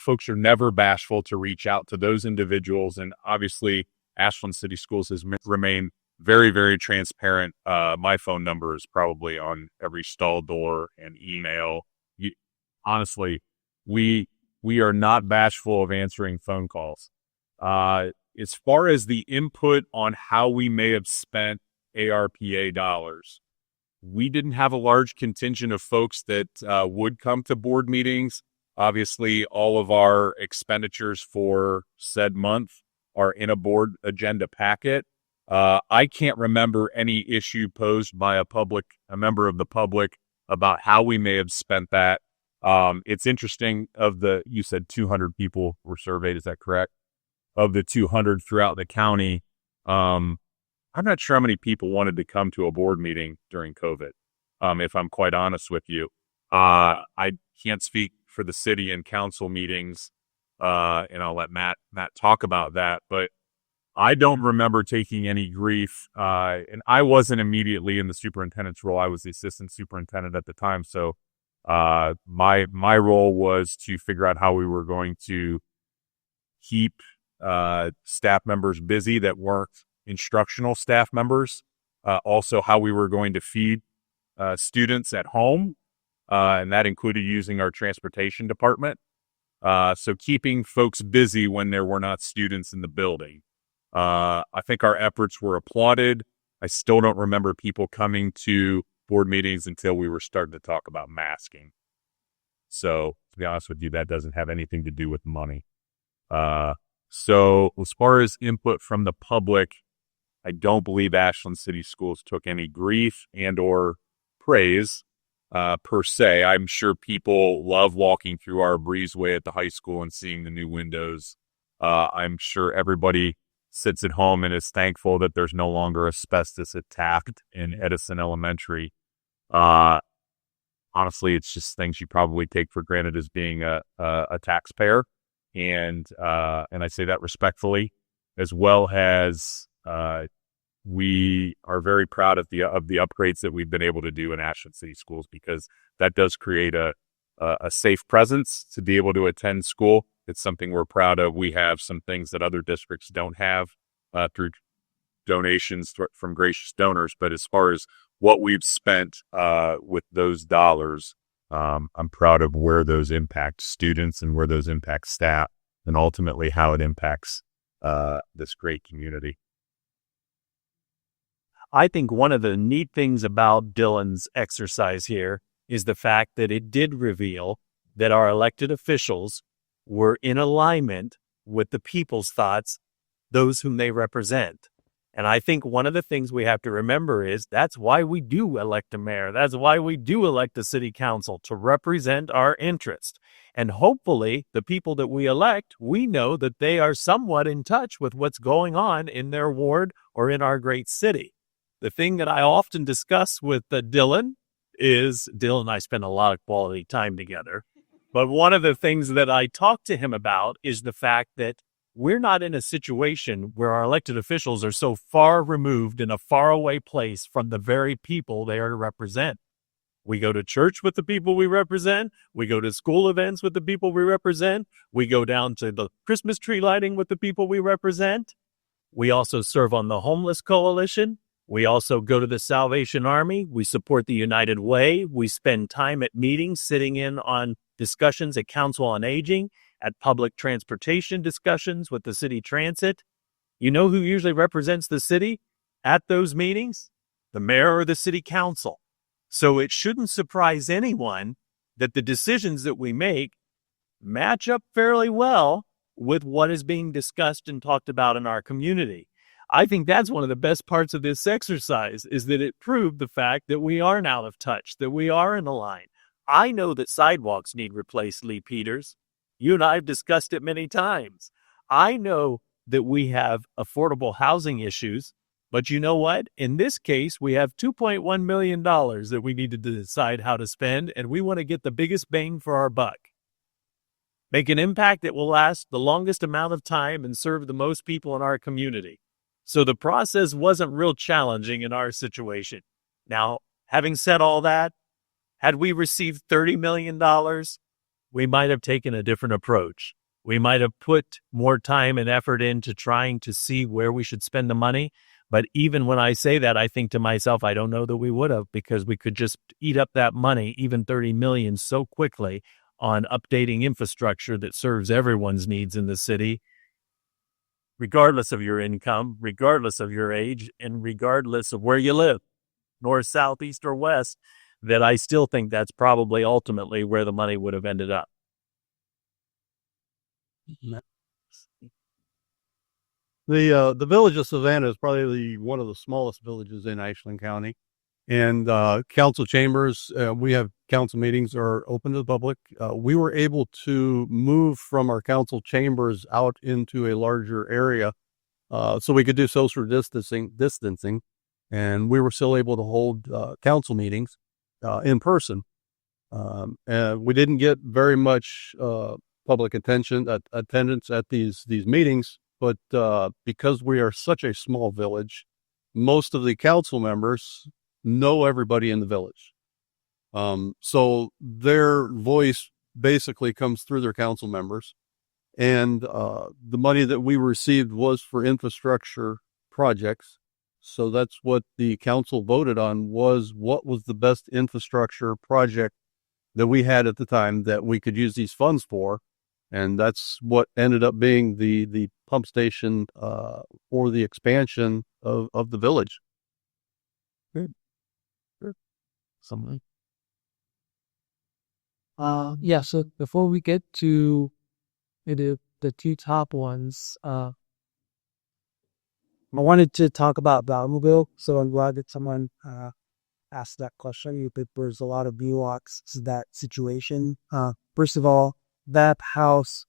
folks are never bashful to reach out to those individuals. And obviously, Ashland City Schools has remained very, very transparent. My phone number is probably on every stall door and email. Honestly, we are not bashful of answering phone calls. As far as the input on how we may have spent ARPA dollars, we didn't have a large contingent of folks that would come to board meetings. Obviously, all of our expenditures for said month are in a board agenda packet. I can't remember any issue posed by a member of the public about how we may have spent that. It's interesting, you said 200 people were surveyed, is that correct? Of the 200 throughout the county, I'm not sure how many people wanted to come to a board meeting during COVID, if I'm quite honest with you. I can't speak for the city and council meetings, and I'll let Matt talk about that, but I don't remember taking any grief, and I wasn't immediately in the superintendent's role. I was the assistant superintendent at the time, so my role was to figure out how we were going to keep staff members busy that weren't instructional staff members, also how we were going to feed students at home, and that included using our transportation department. So keeping folks busy when there were not students in the building. I think our efforts were applauded. I still don't remember people coming to board meetings until we were starting to talk about masking. So to be honest with you, that doesn't have anything to do with money. So as far as input from the public, I don't believe Ashland City Schools took any grief and or praise per se. I'm sure people love walking through our breezeway at the high school and seeing the new windows. I'm sure everybody sits at home and is thankful that there's no longer asbestos attacked in Edison Elementary. Honestly, it's just things you probably take for granted as being a taxpayer. And I say that respectfully, as well as we are very proud of the upgrades that we've been able to do in Ashland City Schools, because that does create a safe presence to be able to attend school. It's something we're proud of. We have some things that other districts don't have through donations from gracious donors. But as far as what we've spent with those dollars, I'm proud of where those impact students and where those impact staff, and ultimately how it impacts this great community. I think one of the neat things about Dylan's exercise here is the fact that it did reveal that our elected officials were in alignment with the people's thoughts, those whom they represent. And I think one of the things we have to remember is that's why we do elect a mayor. That's why we do elect a city council, to represent our interest. And hopefully the people that we elect, we know that they are somewhat in touch with what's going on in their ward or in our great city. The thing that I often discuss with Dylan is, Dylan and I spend a lot of quality time together. But one of the things that I talk to him about is the fact that we're not in a situation where our elected officials are so far removed in a faraway place from the very people they are to represent. We go to church with the people we represent. We go to school events with the people we represent. We go down to the Christmas tree lighting with the people we represent. We also serve on the Homeless Coalition. We also go to the Salvation Army. We support the United Way. We spend time at meetings sitting in on discussions at Council on Aging, at public transportation discussions with the city transit. You know who usually represents the city at those meetings? The mayor or the city council. So it shouldn't surprise anyone that the decisions that we make match up fairly well with what is being discussed and talked about in our community. I think that's one of the best parts of this exercise, is that it proved the fact that we aren't out of touch, that we are in a line. I know that sidewalks need replaced, Lee Peters. You and I have discussed it many times. I know that we have affordable housing issues, but you know what? In this case, we have $2.1 million that we needed to decide how to spend, and we want to get the biggest bang for our buck. Make an impact that will last the longest amount of time and serve the most people in our community. So the process wasn't real challenging in our situation. Now, having said all that, had we received $30 million, we might have taken a different approach. We might have put more time and effort into trying to see where we should spend the money. But even when I say that, I think to myself, I don't know that we would have, because we could just eat up that money, even 30 million, so quickly on updating infrastructure that serves everyone's needs in the city, regardless of your income, regardless of your age, and regardless of where you live, north, south, east, or west, that I still think that's probably ultimately where the money would have ended up. The village of Savannah is probably one of the smallest villages in Ashland County. And council chambers, we have council meetings are open to the public. We were able to move from our council chambers out into a larger area so we could do social distancing, and we were still able to hold council meetings in person. And we didn't get very much public attendance at these meetings, but because we are such a small village, most of the council members know everybody in the village. So their voice basically comes through their council members. And the money that we received was for infrastructure projects. So that's what the council voted on, was what was the best infrastructure project that we had at the time that we could use these funds for. And that's what ended up being the pump station for the expansion of the village. Good. Sure. Something. Yeah, so before we get to the two top ones, I wanted to talk about Valmobile, so I'm glad that someone asked that question. There's a lot of nuance to that situation. First of all, that house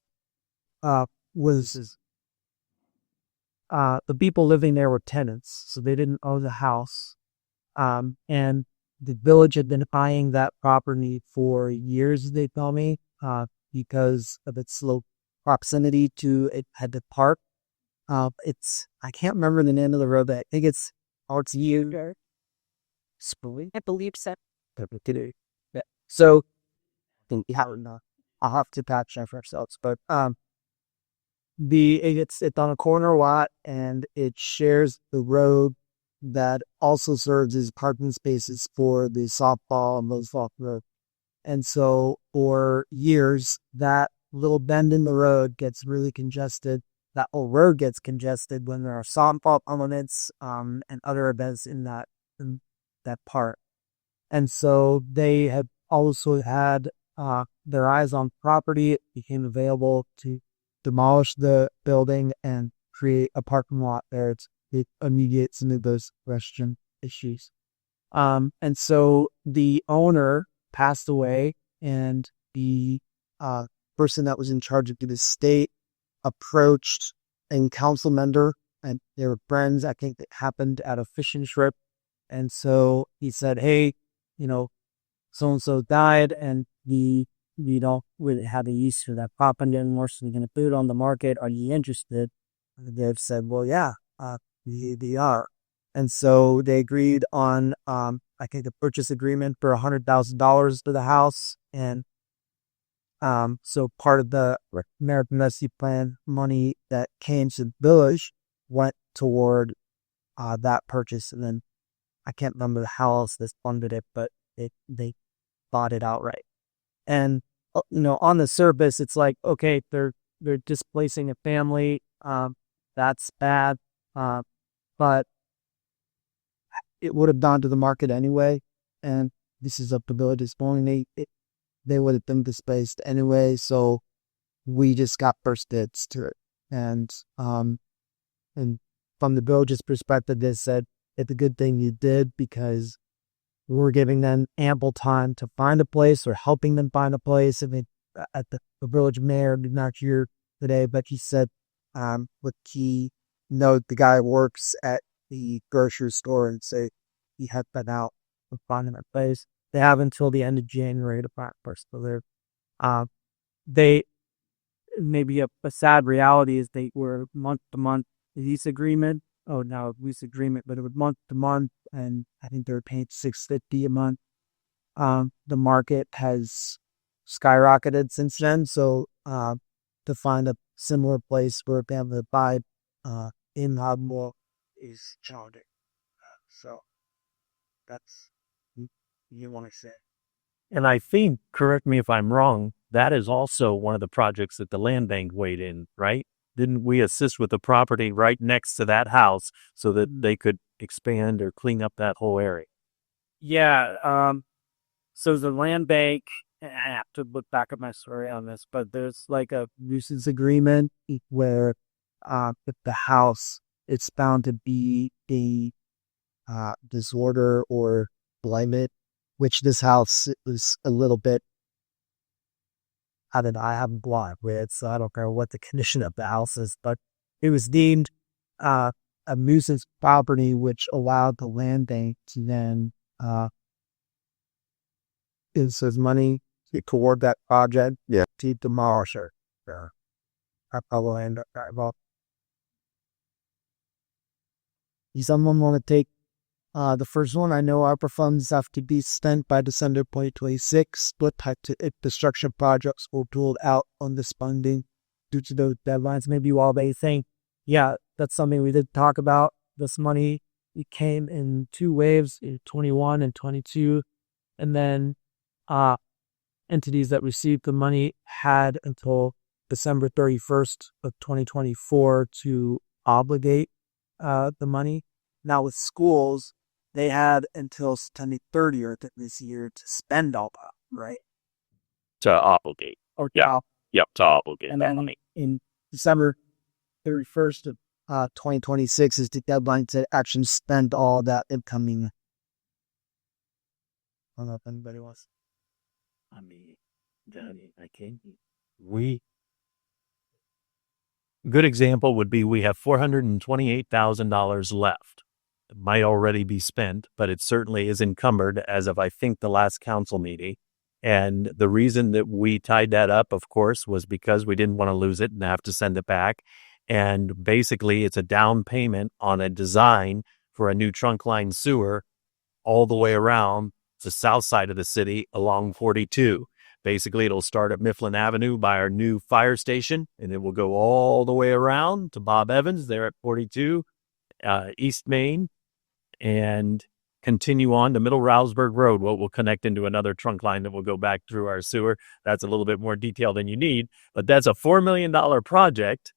was the people living there were tenants, so they didn't own the house. And the village had been eyeing that property for years, they tell me, because of its low proximity to it had the park. I can't remember the name of the road, but I think it's you. Spoolie? I believe so. Yeah. So I'll have to patch that for ourselves, but it's on a corner lot, and it shares the road that also serves as parking spaces for the softball and baseball road. And so for years, that little bend in the road gets really congested. That whole road gets congested when there are softball elements and other events in that part. And so they have also had their eyes on property. It became available to demolish the building and create a parking lot there. it alleviates some of those question issues. And so the owner passed away, and the person that was in charge of the estate approached a council member, and they were friends. I think it happened at a fishing trip. And so he said, hey, so and so died, and we don't really have a use for that property anymore, so we're going to put it on the market. Are you interested? And they've said, well, yeah, they are. And so they agreed on, I think, a purchase agreement for $100,000 for the house. And so part of the American Rescue Plan money that came to the village went toward that purchase. And then I can't remember how else this funded it, but they bought it outright. And on the surface, it's like, okay, they're displacing a family. That's bad. But it would have gone to the market anyway. And this is up to village's morning. They would have been displaced anyway. So we just got first dibs to it. And from the village's perspective, they said it's a good thing you did, because we're giving them ample time to find a place, or helping them find a place. I mean, the village mayor did not here today, but he said, the guy works at the grocery store, and say he had been out and finding a place. They have until the end of January to find a person. So they maybe a sad reality is they were month to month lease agreement. Oh, now lease agreement, but it was month to month, and I think they were paying $650 a month. The market has skyrocketed since then, so to find a similar place where they have to buy in Hobmore is challenging. So that's you want to say. And I think, correct me if I'm wrong, that is also one of the projects that the land bank weighed in, right? Didn't we assist with the property right next to that house so that they could expand or clean up that whole area? Yeah. So the land bank, I have to look back at my story on this, but there's like a nuisance agreement where if the house, it's bound to be a disorder or blight, which this house was a little bit, I haven't blind with, so I don't know what the condition of the house is, but it was deemed a nuisance property, which allowed the land bank to then insert money toward that project. Yeah, to demolish it. I probably end up involved. Does someone want to take the first one? I know ARPA funds have to be spent by December 2026. What type of infrastructure projects were pulled out on this funding due to those deadlines? Maybe you all may think, yeah, that's something we did talk about. This money, it came in two waves, in 21 and 22. And then entities that received the money had until December 31st of 2024 to obligate the money. Now with schools, they had until September 30th of this year to spend all that, right? To obligate. Or Yeah. Yep, to obligate and that then money. in December 31st of 2026 is the deadline to actually spend all that incoming. I don't know if anybody wants. I mean, I can't. Good example would be we have $428,000 left. It might already be spent, but it certainly is encumbered as of, I think, the last council meeting. And the reason that we tied that up, of course, was because we didn't want to lose it and have to send it back. And basically, it's a down payment on a design for a new trunk line sewer all the way around the south side of the city along 42. Basically, it'll start at Mifflin Avenue by our new fire station, and it will go all the way around to Bob Evans there at 42 East Main, and continue on to Middle Rouseburg Road, what will connect into another trunk line that will go back through our sewer. That's a little bit more detail than you need, but that's a $4 million project,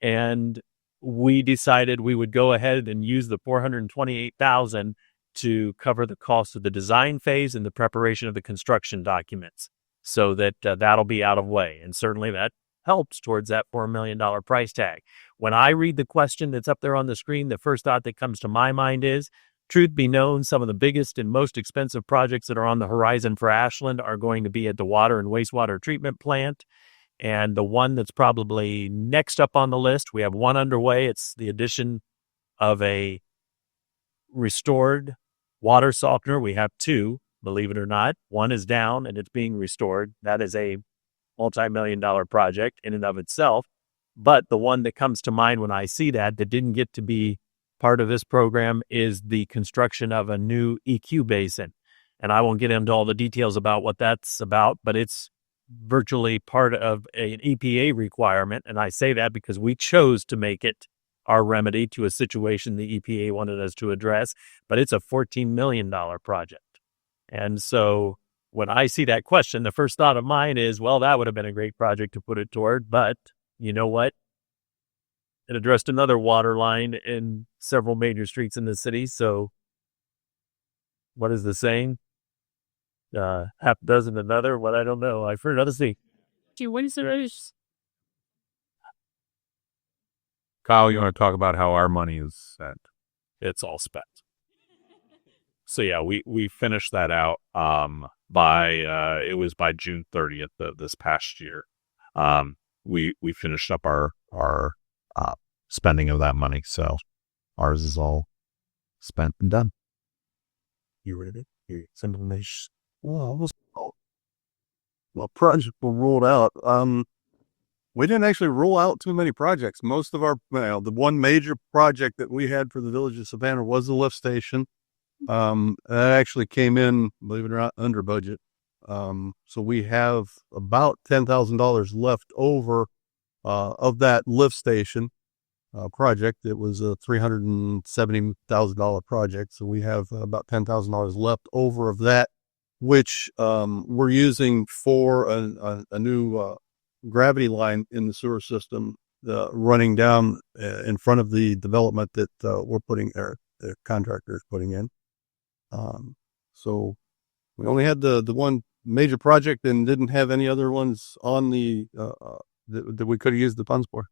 and we decided we would go ahead and use the $428,000 to cover the cost of the design phase and the preparation of the construction documents, so that that'll be out of way. And certainly that helps towards that $4 million price tag. When I read the question that's up there on the screen, the first thought that comes to my mind is, truth be known, some of the biggest and most expensive projects that are on the horizon for Ashland are going to be at the water and wastewater treatment plant. And the one that's probably next up on the list, we have one underway. It's the addition of a restored water softener. We have two, believe it or not. One is down and it's being restored. That is a multi-million-dollar project in and of itself. But the one that comes to mind when I see that didn't get to be part of this program is the construction of a new EQ basin. And I won't get into all the details about what that's about, but it's virtually part of an EPA requirement. And I say that because we chose to make it our remedy to a situation the EPA wanted us to address, but it's a $14 million project. And so when I see that question, the first thought of mine is, well, that would have been a great project to put it toward, but you know what? It addressed another water line in several major streets in the city. So what is the saying? Half a dozen another. What? I don't know. I've heard others say. Kyle, you want to talk about how our money is spent? It's all spent. So yeah, we finished that out by it was by June 30th of this past year. We finished up our spending of that money. So ours is all spent and done. You read it? Well, projects were ruled out. We didn't actually rule out too many projects. Most of our, the one major project that we had for the village of Savannah was the lift station. That actually came in, believe it or not, under budget. So we have about $10,000 left over of that lift station project. It was a $370,000 project. So we have about $10,000 left over of that, which we're using for a new gravity line in the sewer system running down in front of the development that we're putting there, the contractor is putting in. So we only had the one major project and didn't have any other ones on the that we could have used the funds for.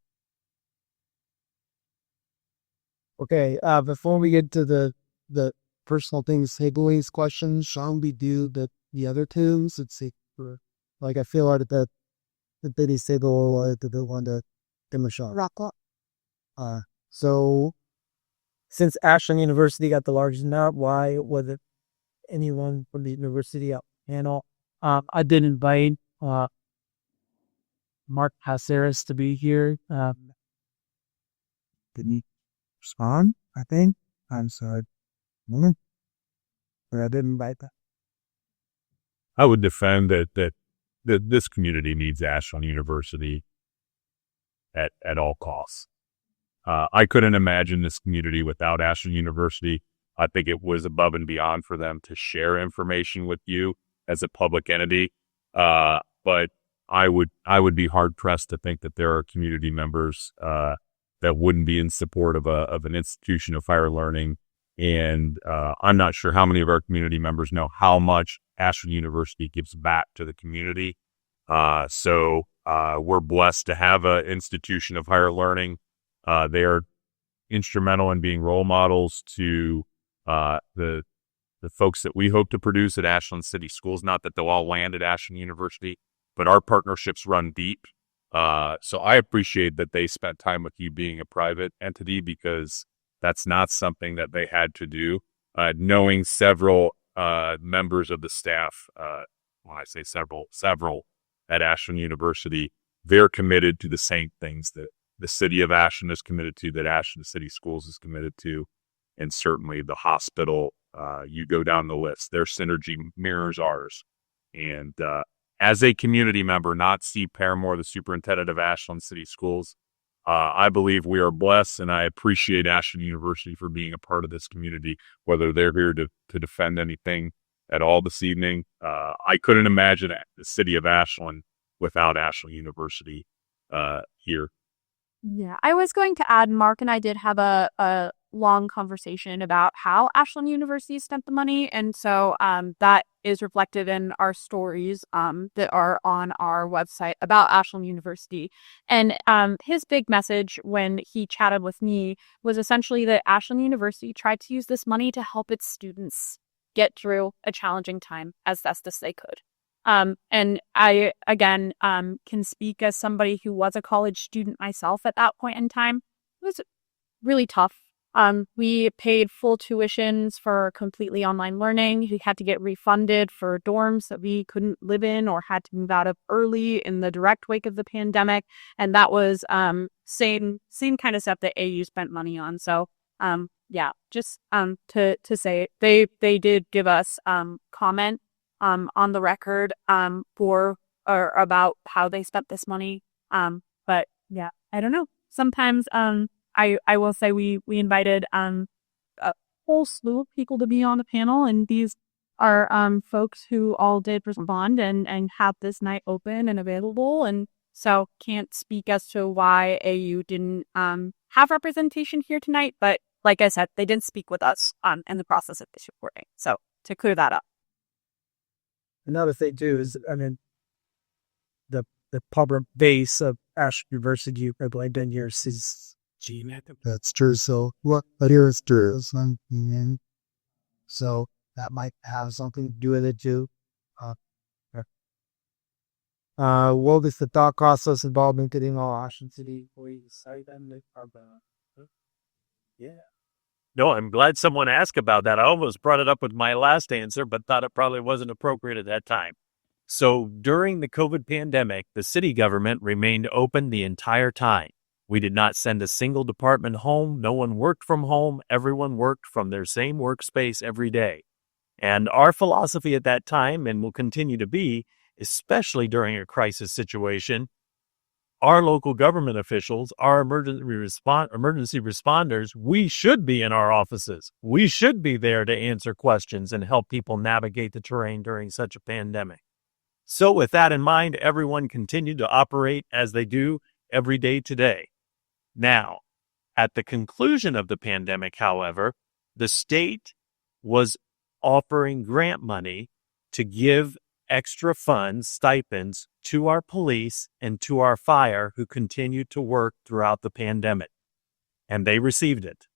Okay, before we get to the personal things, takeaways, questions, shall we do the other tunes? Let's see. Like I feel like the Betty Sable the one to give a shot. Rock. So since Ashland University got the largest amount, why was it anyone from the university out panel? I did invite Mark Caceres to be here. Didn't respond, I think. I'm sorry. But I did invite that. I would defend that this community needs Ashland University at all costs. I couldn't imagine this community without Ashland University. I think it was above and beyond for them to share information with you as a public entity. But I would be hard pressed to think that there are community members that wouldn't be in support of an institution of higher learning. And I'm not sure how many of our community members know how much Ashland University gives back to the community. So we're blessed to have an institution of higher learning. They are instrumental in being role models to the folks that we hope to produce at Ashland City Schools. Not that they'll all land at Ashland University, but our partnerships run deep. So I appreciate that they spent time with you being a private entity, because that's not something that they had to do. Knowing several members of the staff, when I say several at Ashland University, they're committed to the same things that the city of Ashland is committed to, that Ashland City Schools is committed to, and certainly the hospital. You go down the list, their synergy mirrors ours. And as a community member, not Steve Paramore, the superintendent of Ashland City Schools, I believe we are blessed, and I appreciate Ashland University for being a part of this community, whether they're here to defend anything at all this evening. I couldn't imagine the city of Ashland without Ashland University here. Yeah, I was going to add, Mark and I did have a long conversation about how Ashland University spent the money. And so that is reflected in our stories that are on our website about Ashland University. And his big message when he chatted with me was essentially that Ashland University tried to use this money to help its students get through a challenging time as best as they could. And I, again, can speak as somebody who was a college student myself at that point in time. It was really tough. We paid full tuitions for completely online learning. We had to get refunded for dorms that we couldn't live in or had to move out of early in the direct wake of the pandemic. And that was same kind of stuff that AU spent money on. So yeah, just to say they did give us comment on the record for or about how they spent this money. But yeah, I don't know. Sometimes I will say we invited a whole slew of people to be on the panel, and these are folks who all did respond and have this night open and available. And so can't speak as to why AU didn't have representation here tonight, but like I said, they didn't speak with us in the process of this recording. So to clear that up. Another thing too is, I mean, the public base of Ashland University, I've been here since that's true. So what? But here it's true. So that might have something to do with it too. What is the thought process involved in getting all Ashland City employees site and the ARPA? Yeah. No, I'm glad someone asked about that. I almost brought it up with my last answer, but thought it probably wasn't appropriate at that time. So during the COVID pandemic, the city government remained open the entire time. We did not send a single department home. No one worked from home. Everyone worked from their same workspace every day. And our philosophy at that time, and will continue to be, especially during a crisis situation, our local government officials, our emergency responders, we should be in our offices. We should be there to answer questions and help people navigate the terrain during such a pandemic. So with that in mind, everyone continued to operate as they do every day today. Now, at the conclusion of the pandemic, however, the state was offering grant money to give extra funds, stipends, to our police and to our fire who continued to work throughout the pandemic. And they received it.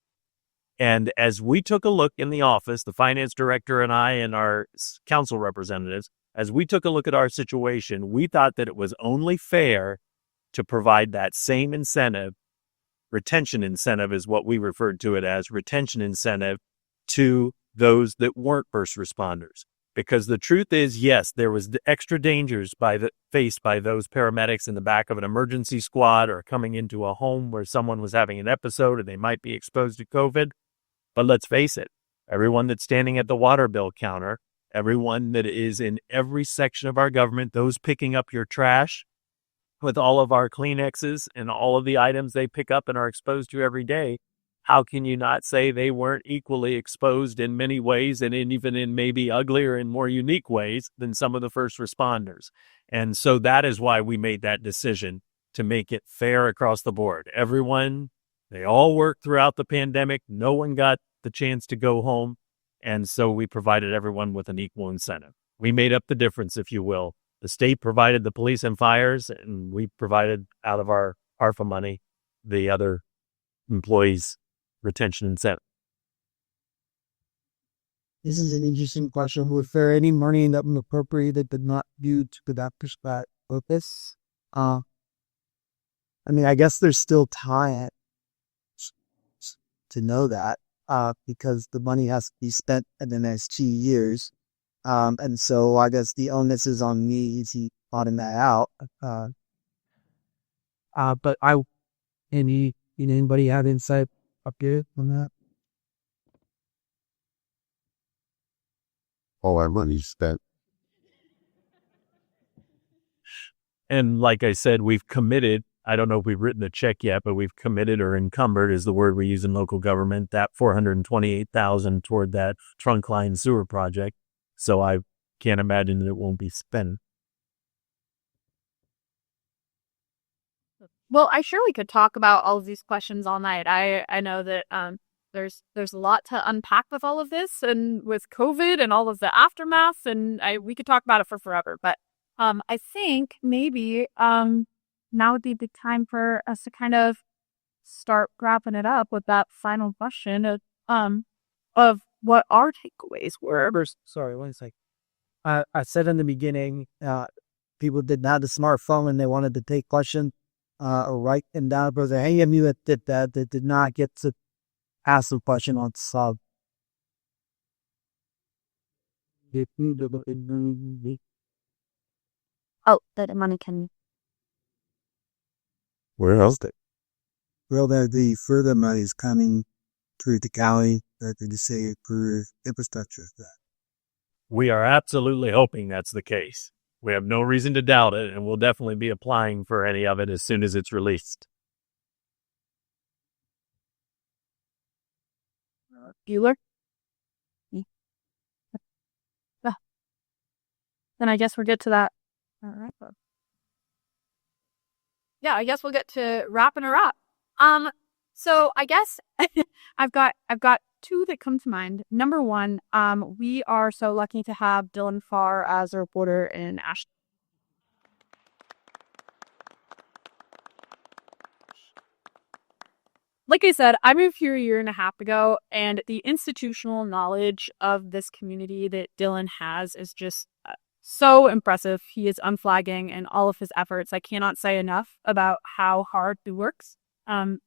And as we took a look in the office, the finance director and I and our council representatives, as we took a look at our situation, we thought that it was only fair to provide that same incentive. Retention incentive is what we referred to it as, retention incentive, to those that weren't first responders. Because the truth is, yes, there was extra dangers faced by those paramedics in the back of an emergency squad or coming into a home where someone was having an episode and they might be exposed to COVID. But let's face it, everyone that's standing at the water bill counter, everyone that is in every section of our government, those picking up your trash with all of our Kleenexes and all of the items they pick up and are exposed to every day, how can you not say they weren't equally exposed in many ways and even in maybe uglier and more unique ways than some of the first responders? And so that is why we made that decision to make it fair across the board. Everyone, they all worked throughout the pandemic. No one got the chance to go home. And so we provided everyone with an equal incentive. We made up the difference, if you will. The state provided the police and fires, and we provided out of our ARPA money the other employees' retention incentive. This is an interesting question. Was there any money that was appropriated but not used to that purpose? I mean, I guess there's still time to know that because the money has to be spent in the next 2 years. And so I guess the onus is on me to bottom that out. But anybody have insight up here on that? All our money's spent. And like I said, we've committed, I don't know if we've written the check yet, but we've committed, or encumbered is the word we use in local government, that $428,000 toward that trunk line sewer project. So I can't imagine that it won't be spent. Well, I surely could talk about all of these questions all night. I know that there's a lot to unpack with all of this and with COVID and all of the aftermath, and we could talk about it for forever. But I think maybe now would be the time for us to kind of start wrapping it up with that final question of what our takeaways were. First, sorry, 1 second. I said in the beginning, people didn't have the smartphone and they wanted to take questions or write them down. But there are any of you that did that did not get to ask a question on sub. Oh, the money can. Where else? Well, the further money is coming through the county that they say for infrastructure. We are absolutely hoping that's the case. We have no reason to doubt it, and we'll definitely be applying for any of it as soon as it's released. Bueller? Then I guess we'll get to that. Yeah, I guess we'll get to wrapping her up. So I guess I've got two that come to mind. Number one, we are so lucky to have Dylan Farr as a reporter in Ashland. Like I said, I moved here a year and a half ago, and the institutional knowledge of this community that Dylan has is just so impressive. He is unflagging in all of his efforts. I cannot say enough about how hard he works.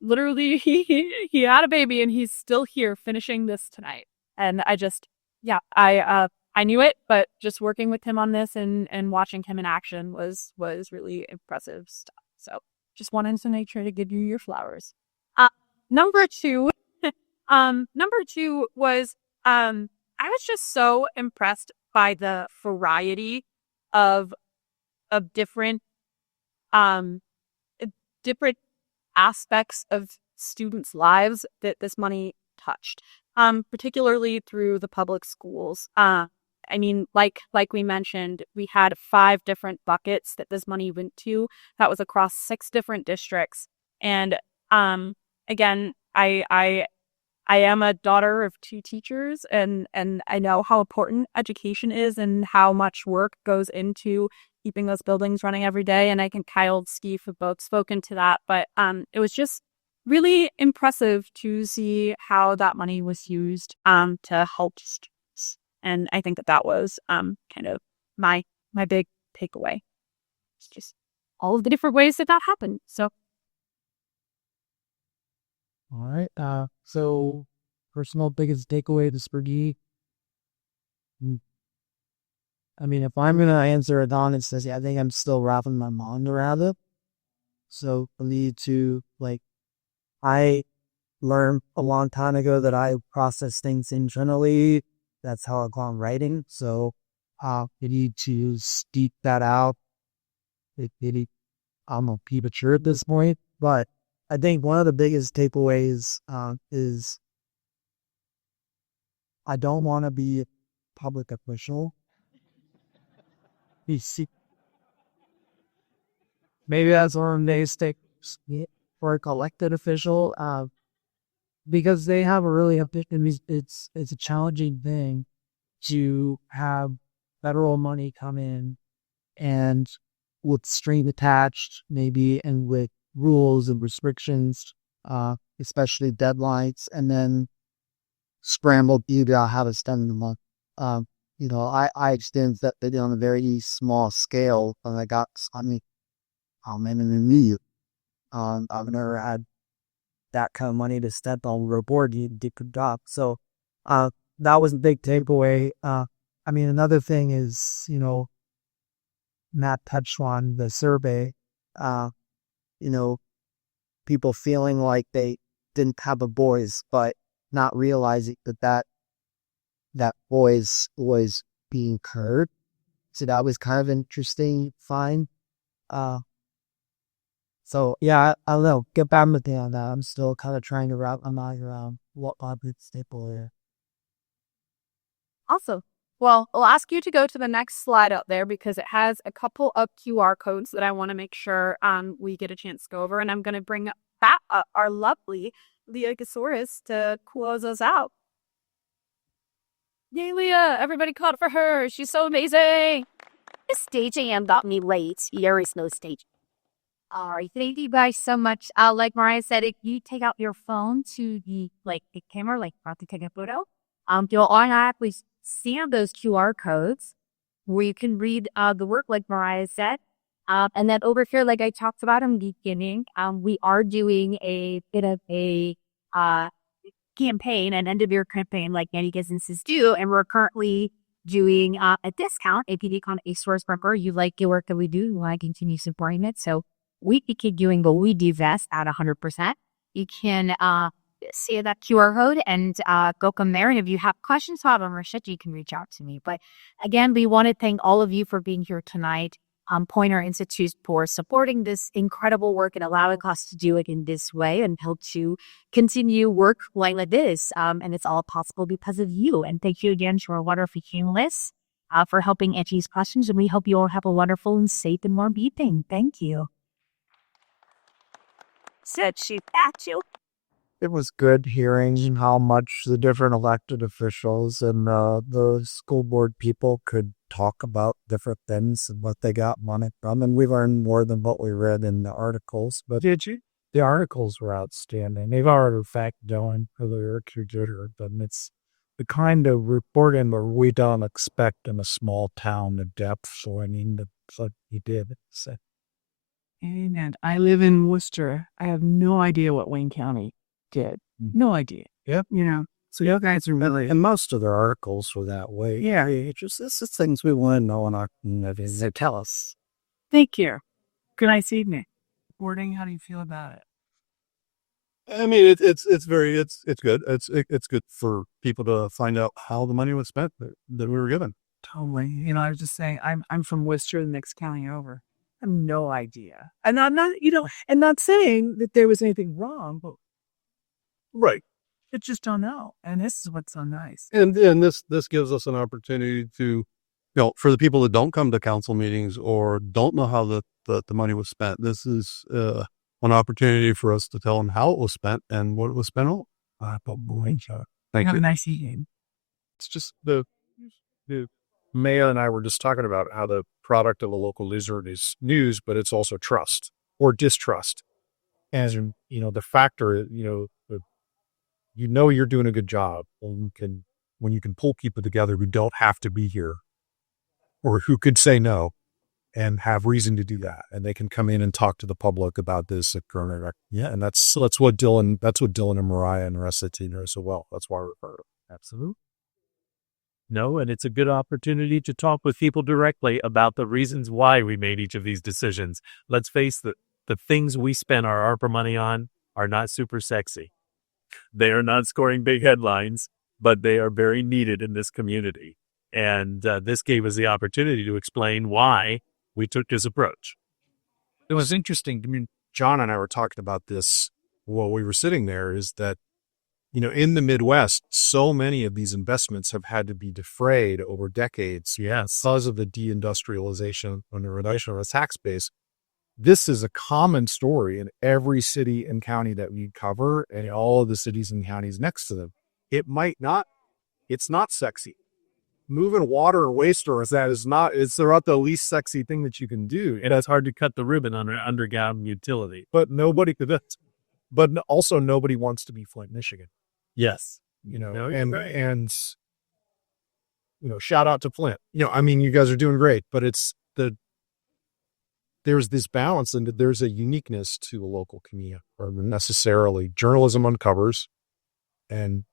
Literally, he had a baby, and he's still here finishing this tonight. And I just, yeah, I knew it, but just working with him on this and watching him in action was really impressive stuff. So just wanted to make sure to give you your flowers. Number two was, I was just so impressed by the variety of different aspects of students' lives that this money touched, particularly through the public schools. I mean, like we mentioned, we had 5 different buckets that this money went to. That was across 6 different districts. And again, I am a daughter of 2 teachers, and I know how important education is and how much work goes into keeping those buildings running every day. And I think Kyle, Steve have both spoken to that. But it was just really impressive to see how that money was used to help students. And I think that was kind of my big takeaway. It's just all of the different ways that happened. So. All right. So personal biggest takeaway this for me. I mean, if I'm gonna answer it honestly, I think I'm still wrapping my mind around it. So I need to I learned a long time ago that I process things internally. That's how I go on writing. So you need to steep that out. I'm a premature at this point, but I think one of the biggest takeaways is I don't want to be a public official. Maybe that's one of the biggest takeaways for a elected official, because they have a really it's a challenging thing to have federal money come in and with string attached, maybe, and with rules and restrictions, especially deadlines, and then scramble to figure out how to spend the month. I experienced that on a very small scale, and I'm in an immediate. I've never had that kind of money to spend on report you did good job. So that was a big takeaway. I mean, another thing is, Matt touched on the survey. People feeling like they didn't have a voice, but not realizing that voice was being heard. So that was kind of interesting. Fine. So yeah, I don't know. Get back with me on that. I'm still kind of trying to wrap my mind around what my big staple is. Awesome. Well, I'll ask you to go to the next slide out there because it has a couple of QR codes that I want to make sure we get a chance to go over. And I'm going to bring back our lovely Leah Gasaurus to close us out. Yay, Leah! Everybody clap for her. She's so amazing. The staging and got me late. There is no stage. All right, thank you guys so much. Like Mariah said, if you take out your phone to the camera, like about to take a photo, you'll automatically scan those QR codes where you can read the work, like Mariah said. And then over here, like I talked about in the beginning, we are doing a bit of a campaign, an end of year campaign, like many businesses do, and we're currently doing a discount. If you become a source member, you like the work that we do, you want to continue supporting it. So we can keep doing what we do best at 100%. You can see that QR code and go from there. And if you have questions about membership, you can reach out to me. But again, we want to thank all of you for being here tonight. Pointer Institute for supporting this incredible work and allowing us to do it in this way and help to continue work like this. And it's all possible because of you. And thank you again to our wonderful panelists for helping answer these questions. And we hope you all have a wonderful and safe and warm evening. Thank you. Said she at you. It was good hearing how much the different elected officials and the school board people could talk about different things and what they got money from. And we learned more than what we read in the articles. But Did you? The articles were outstanding. They've already fact done for the work you did, but it's the kind of reporting that we don't expect in a small town of depth. So, I mean, that's what he did. So. And I live in Worcester. I have no idea what Wayne County did. No idea. Yep. You know, so you guys are really. And most of their articles were that way. Yeah. This is things we want to know in our communities. They tell us. Thank you. Good nice evening. Reporting, how do you feel about it? I mean, it's good. It's good for people to find out how the money was spent that we were given. Totally. You know, I was just saying, I'm from Worcester, the next county over. I have no idea. And I'm not, and not saying that there was anything wrong, but Right. I just don't know. And this is what's so nice. And this gives us an opportunity to, for the people that don't come to council meetings or don't know how the money was spent, this is an opportunity for us to tell them how it was spent and what it was spent on. Thank Have a you. nice evening. It's just the Maya and I were just talking about how the product of a local lizard is news, but it's also trust or distrust. And, the factor, you're doing a good job when you can pull people together who don't have to be here or who could say no and have reason to do that. And they can come in and talk to the public about this. Yeah. And that's what Dylan and Mariah and the rest of the team are so well. That's why we're part of it. Absolutely. No, and it's a good opportunity to talk with people directly about the reasons why we made each of these decisions. Let's face it, the things we spend our ARPA money on are not super sexy. They are not scoring big headlines, but they are very needed in this community. And this gave us the opportunity to explain why we took this approach. It was interesting. I mean, John and I were talking about this while we were sitting there, is that, in the Midwest, so many of these investments have had to be defrayed over decades. Yes. Because of the deindustrialization and the reduction of the tax base. This is a common story in every city and county that we cover and all of the cities and counties next to them. It's not sexy. Moving water and wastewater it's about the least sexy thing that you can do. It's hard to cut the ribbon on an underground utility. But nobody could. But also nobody wants to be Flint, Michigan. Yes. And shout out to Flint. You guys are doing great, but there's this balance and there's a uniqueness to a local community or necessarily journalism uncovers and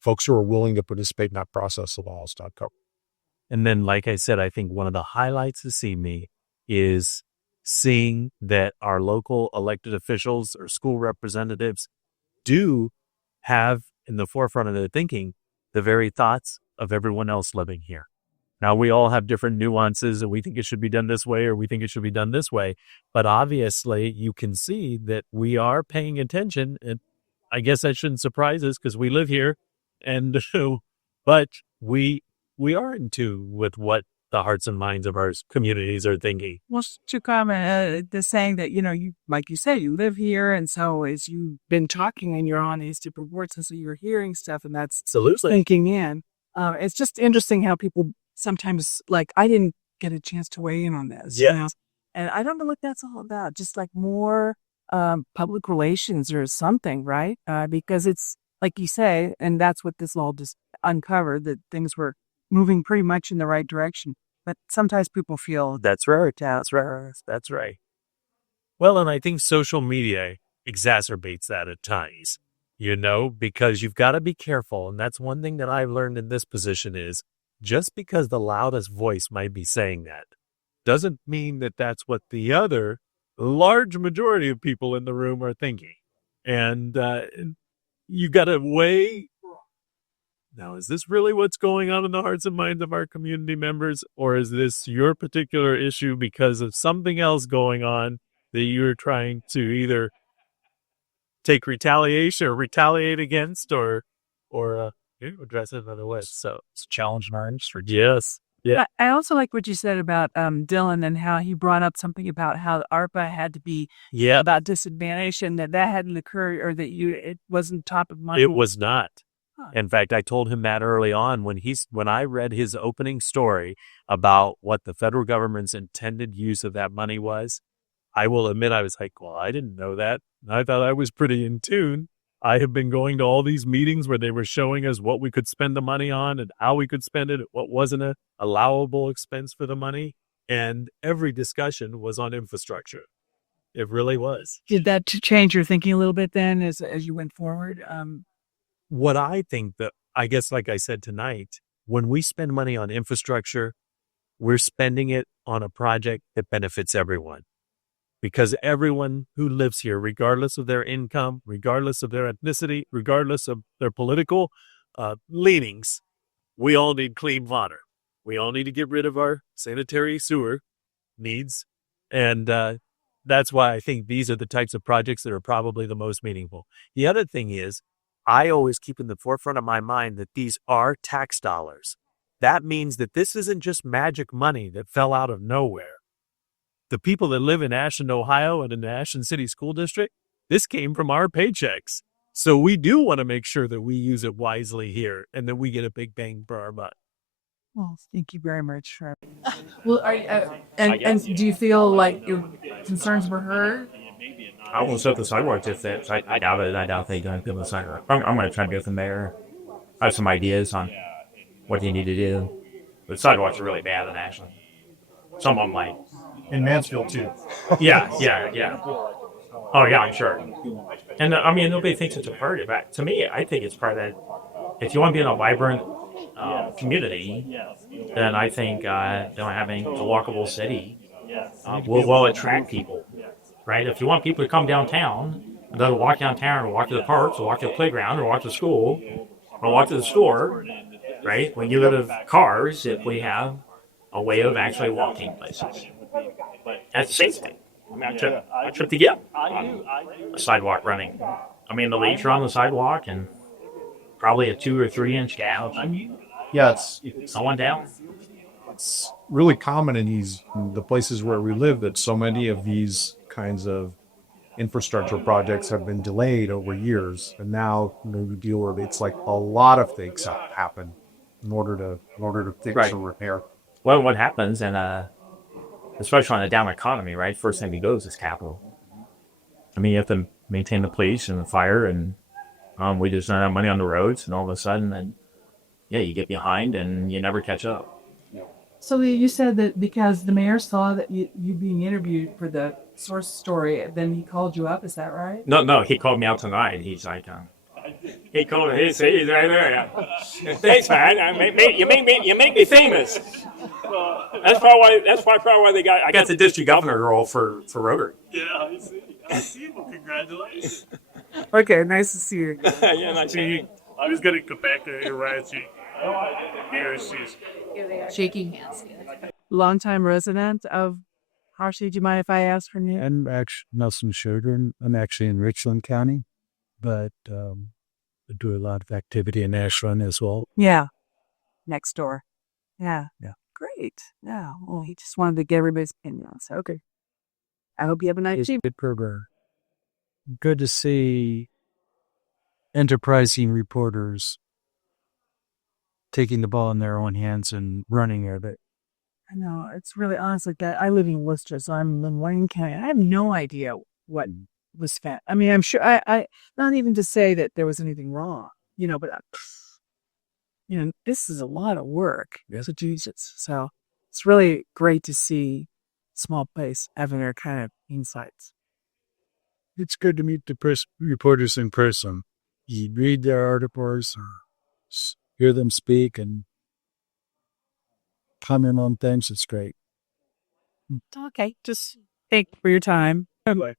folks who are willing to participate in that process of all stuff cover. And then, like I said, I think one of the highlights of CME is seeing that our local elected officials or school representatives do have in the forefront of their thinking the very thoughts of everyone else living here. Now, we all have different nuances and we think it should be done this way or we think it should be done this way. But obviously, you can see that we are paying attention. And I guess that shouldn't surprise us because we live here. But we are in tune with what the hearts and minds of our communities are thinking. What's your comment? The saying that, you, like you said, you live here. And so as you've been talking and you're on these different boards, and so you're hearing stuff and that's Absolutely. thinking in. It's just interesting how people sometimes, like, I didn't get a chance to weigh in on this. Yeah. And I don't know what that's all about. Just like more public relations or something, right? Because it's like you say, and that's what this law just uncovered, that things were moving pretty much in the right direction. But sometimes people feel That's right. That's right. Well, and I think social media exacerbates that at times, because you've got to be careful. And that's one thing that I've learned in this position is just because the loudest voice might be saying that doesn't mean that that's what the other large majority of people in the room are thinking. And you got to weigh. Now, is this really what's going on in the hearts and minds of our community members? Or is this your particular issue because of something else going on that you're trying to either take retaliation or retaliate against or address it another way? So It's a challenge in our industry. yes. Yeah. I also like what you said about Dylan and how he brought up something about how ARPA had to be Yeah. about disadvantage and that hadn't occurred or that it wasn't top of mind. It was not. Huh. In fact, I told him that early on when I read his opening story about what the federal government's intended use of that money was. I will admit I was like, well, I didn't know that. I thought I was pretty in tune. I have been going to all these meetings where they were showing us what we could spend the money on and how we could spend it, what wasn't a allowable expense for the money. And every discussion was on infrastructure. It really was. Did that change your thinking a little bit then as you went forward? What I think that, I guess, like I said tonight, when we spend money on infrastructure, we're spending it on a project that benefits everyone. Because everyone who lives here, regardless of their income, regardless of their ethnicity, regardless of their political leanings, we all need clean water. We all need to get rid of our sanitary sewer needs. And that's why I think these are the types of projects that are probably the most meaningful. The other thing is, I always keep in the forefront of my mind that these are tax dollars. That means that this isn't just magic money that fell out of nowhere. The people that live in Ashland, Ohio, and in the Ashland City School District, this came from our paychecks. So we do want to make sure that we use it wisely here and that we get a big bang for our buck. Well, thank you very much. Well, and do you feel like your concerns were heard? I will set the sidewalk if that. I doubt it. I doubt they're going to build the sidewalk. I'm going to try to go from there. I have some ideas on what you need to do. But sidewalks are really bad in Ashland. Some of them like. In Mansfield too. Yeah. Oh, yeah, I'm sure. And nobody thinks it's a priority. But to me, I think it's part of that. If you want to be in a vibrant community, then I think having a walkable city will attract people, right? If you want people to come downtown, and they'll walk downtown or walk to the parks or walk to the playground or walk to school or walk to the store, right? We get rid of cars if we have a way of actually walking places. That's the safety. I trip to get on a sidewalk running. The leaves are on the sidewalk and probably a 2 or 3 inch gap. Yeah, Someone down. it's really common in the places where we live that so many of these kinds of infrastructure projects have been delayed over years, and now we deal with it's like a lot of things have happened in order to fix Right. or repair. Well, what happens, and especially on a down economy, right? First thing that goes is capital. You have to maintain the police and the fire, and we just don't have money on the roads, and all of a sudden, then you get behind and you never catch up. So you said that because the mayor saw that you being interviewed for the Source story, then he called you up. Is that right? No, he called me out tonight. He's like, he called me. He's right there. Thanks, man. You make me famous. That's probably why they got. I got the district governor role for Rotary. Yeah, I see. Well, congratulations. Okay, nice to see you. Yeah, nice to meet you. I was going to go back to your right. Here she's. Shaking hands. Longtime resident of Hershey. Do you mind if I ask her name? I'm actually Nelson Sheridan. I'm actually in Richland County, but I do a lot of activity in Ashland as well. Yeah, next door. Yeah. Yeah. great. Yeah. Well, he just wanted to get everybody's opinion on it. So, okay. I hope you have a nice It's evening. good program. Good to see enterprising reporters taking the ball in their own hands and running with it. I know. It's really honest like that. I live in Worcester, so I'm in Wayne County. I have no idea what was found. I mean, I'm sure I not even to say that there was anything wrong, but this is a lot of work. Massachusetts. So it's really great to see small place having their kind of insights. It's good to meet the reporters in person. You read their articles, or hear them speak, and comment on things. It's great. Okay. Just thank you for your time. Bye.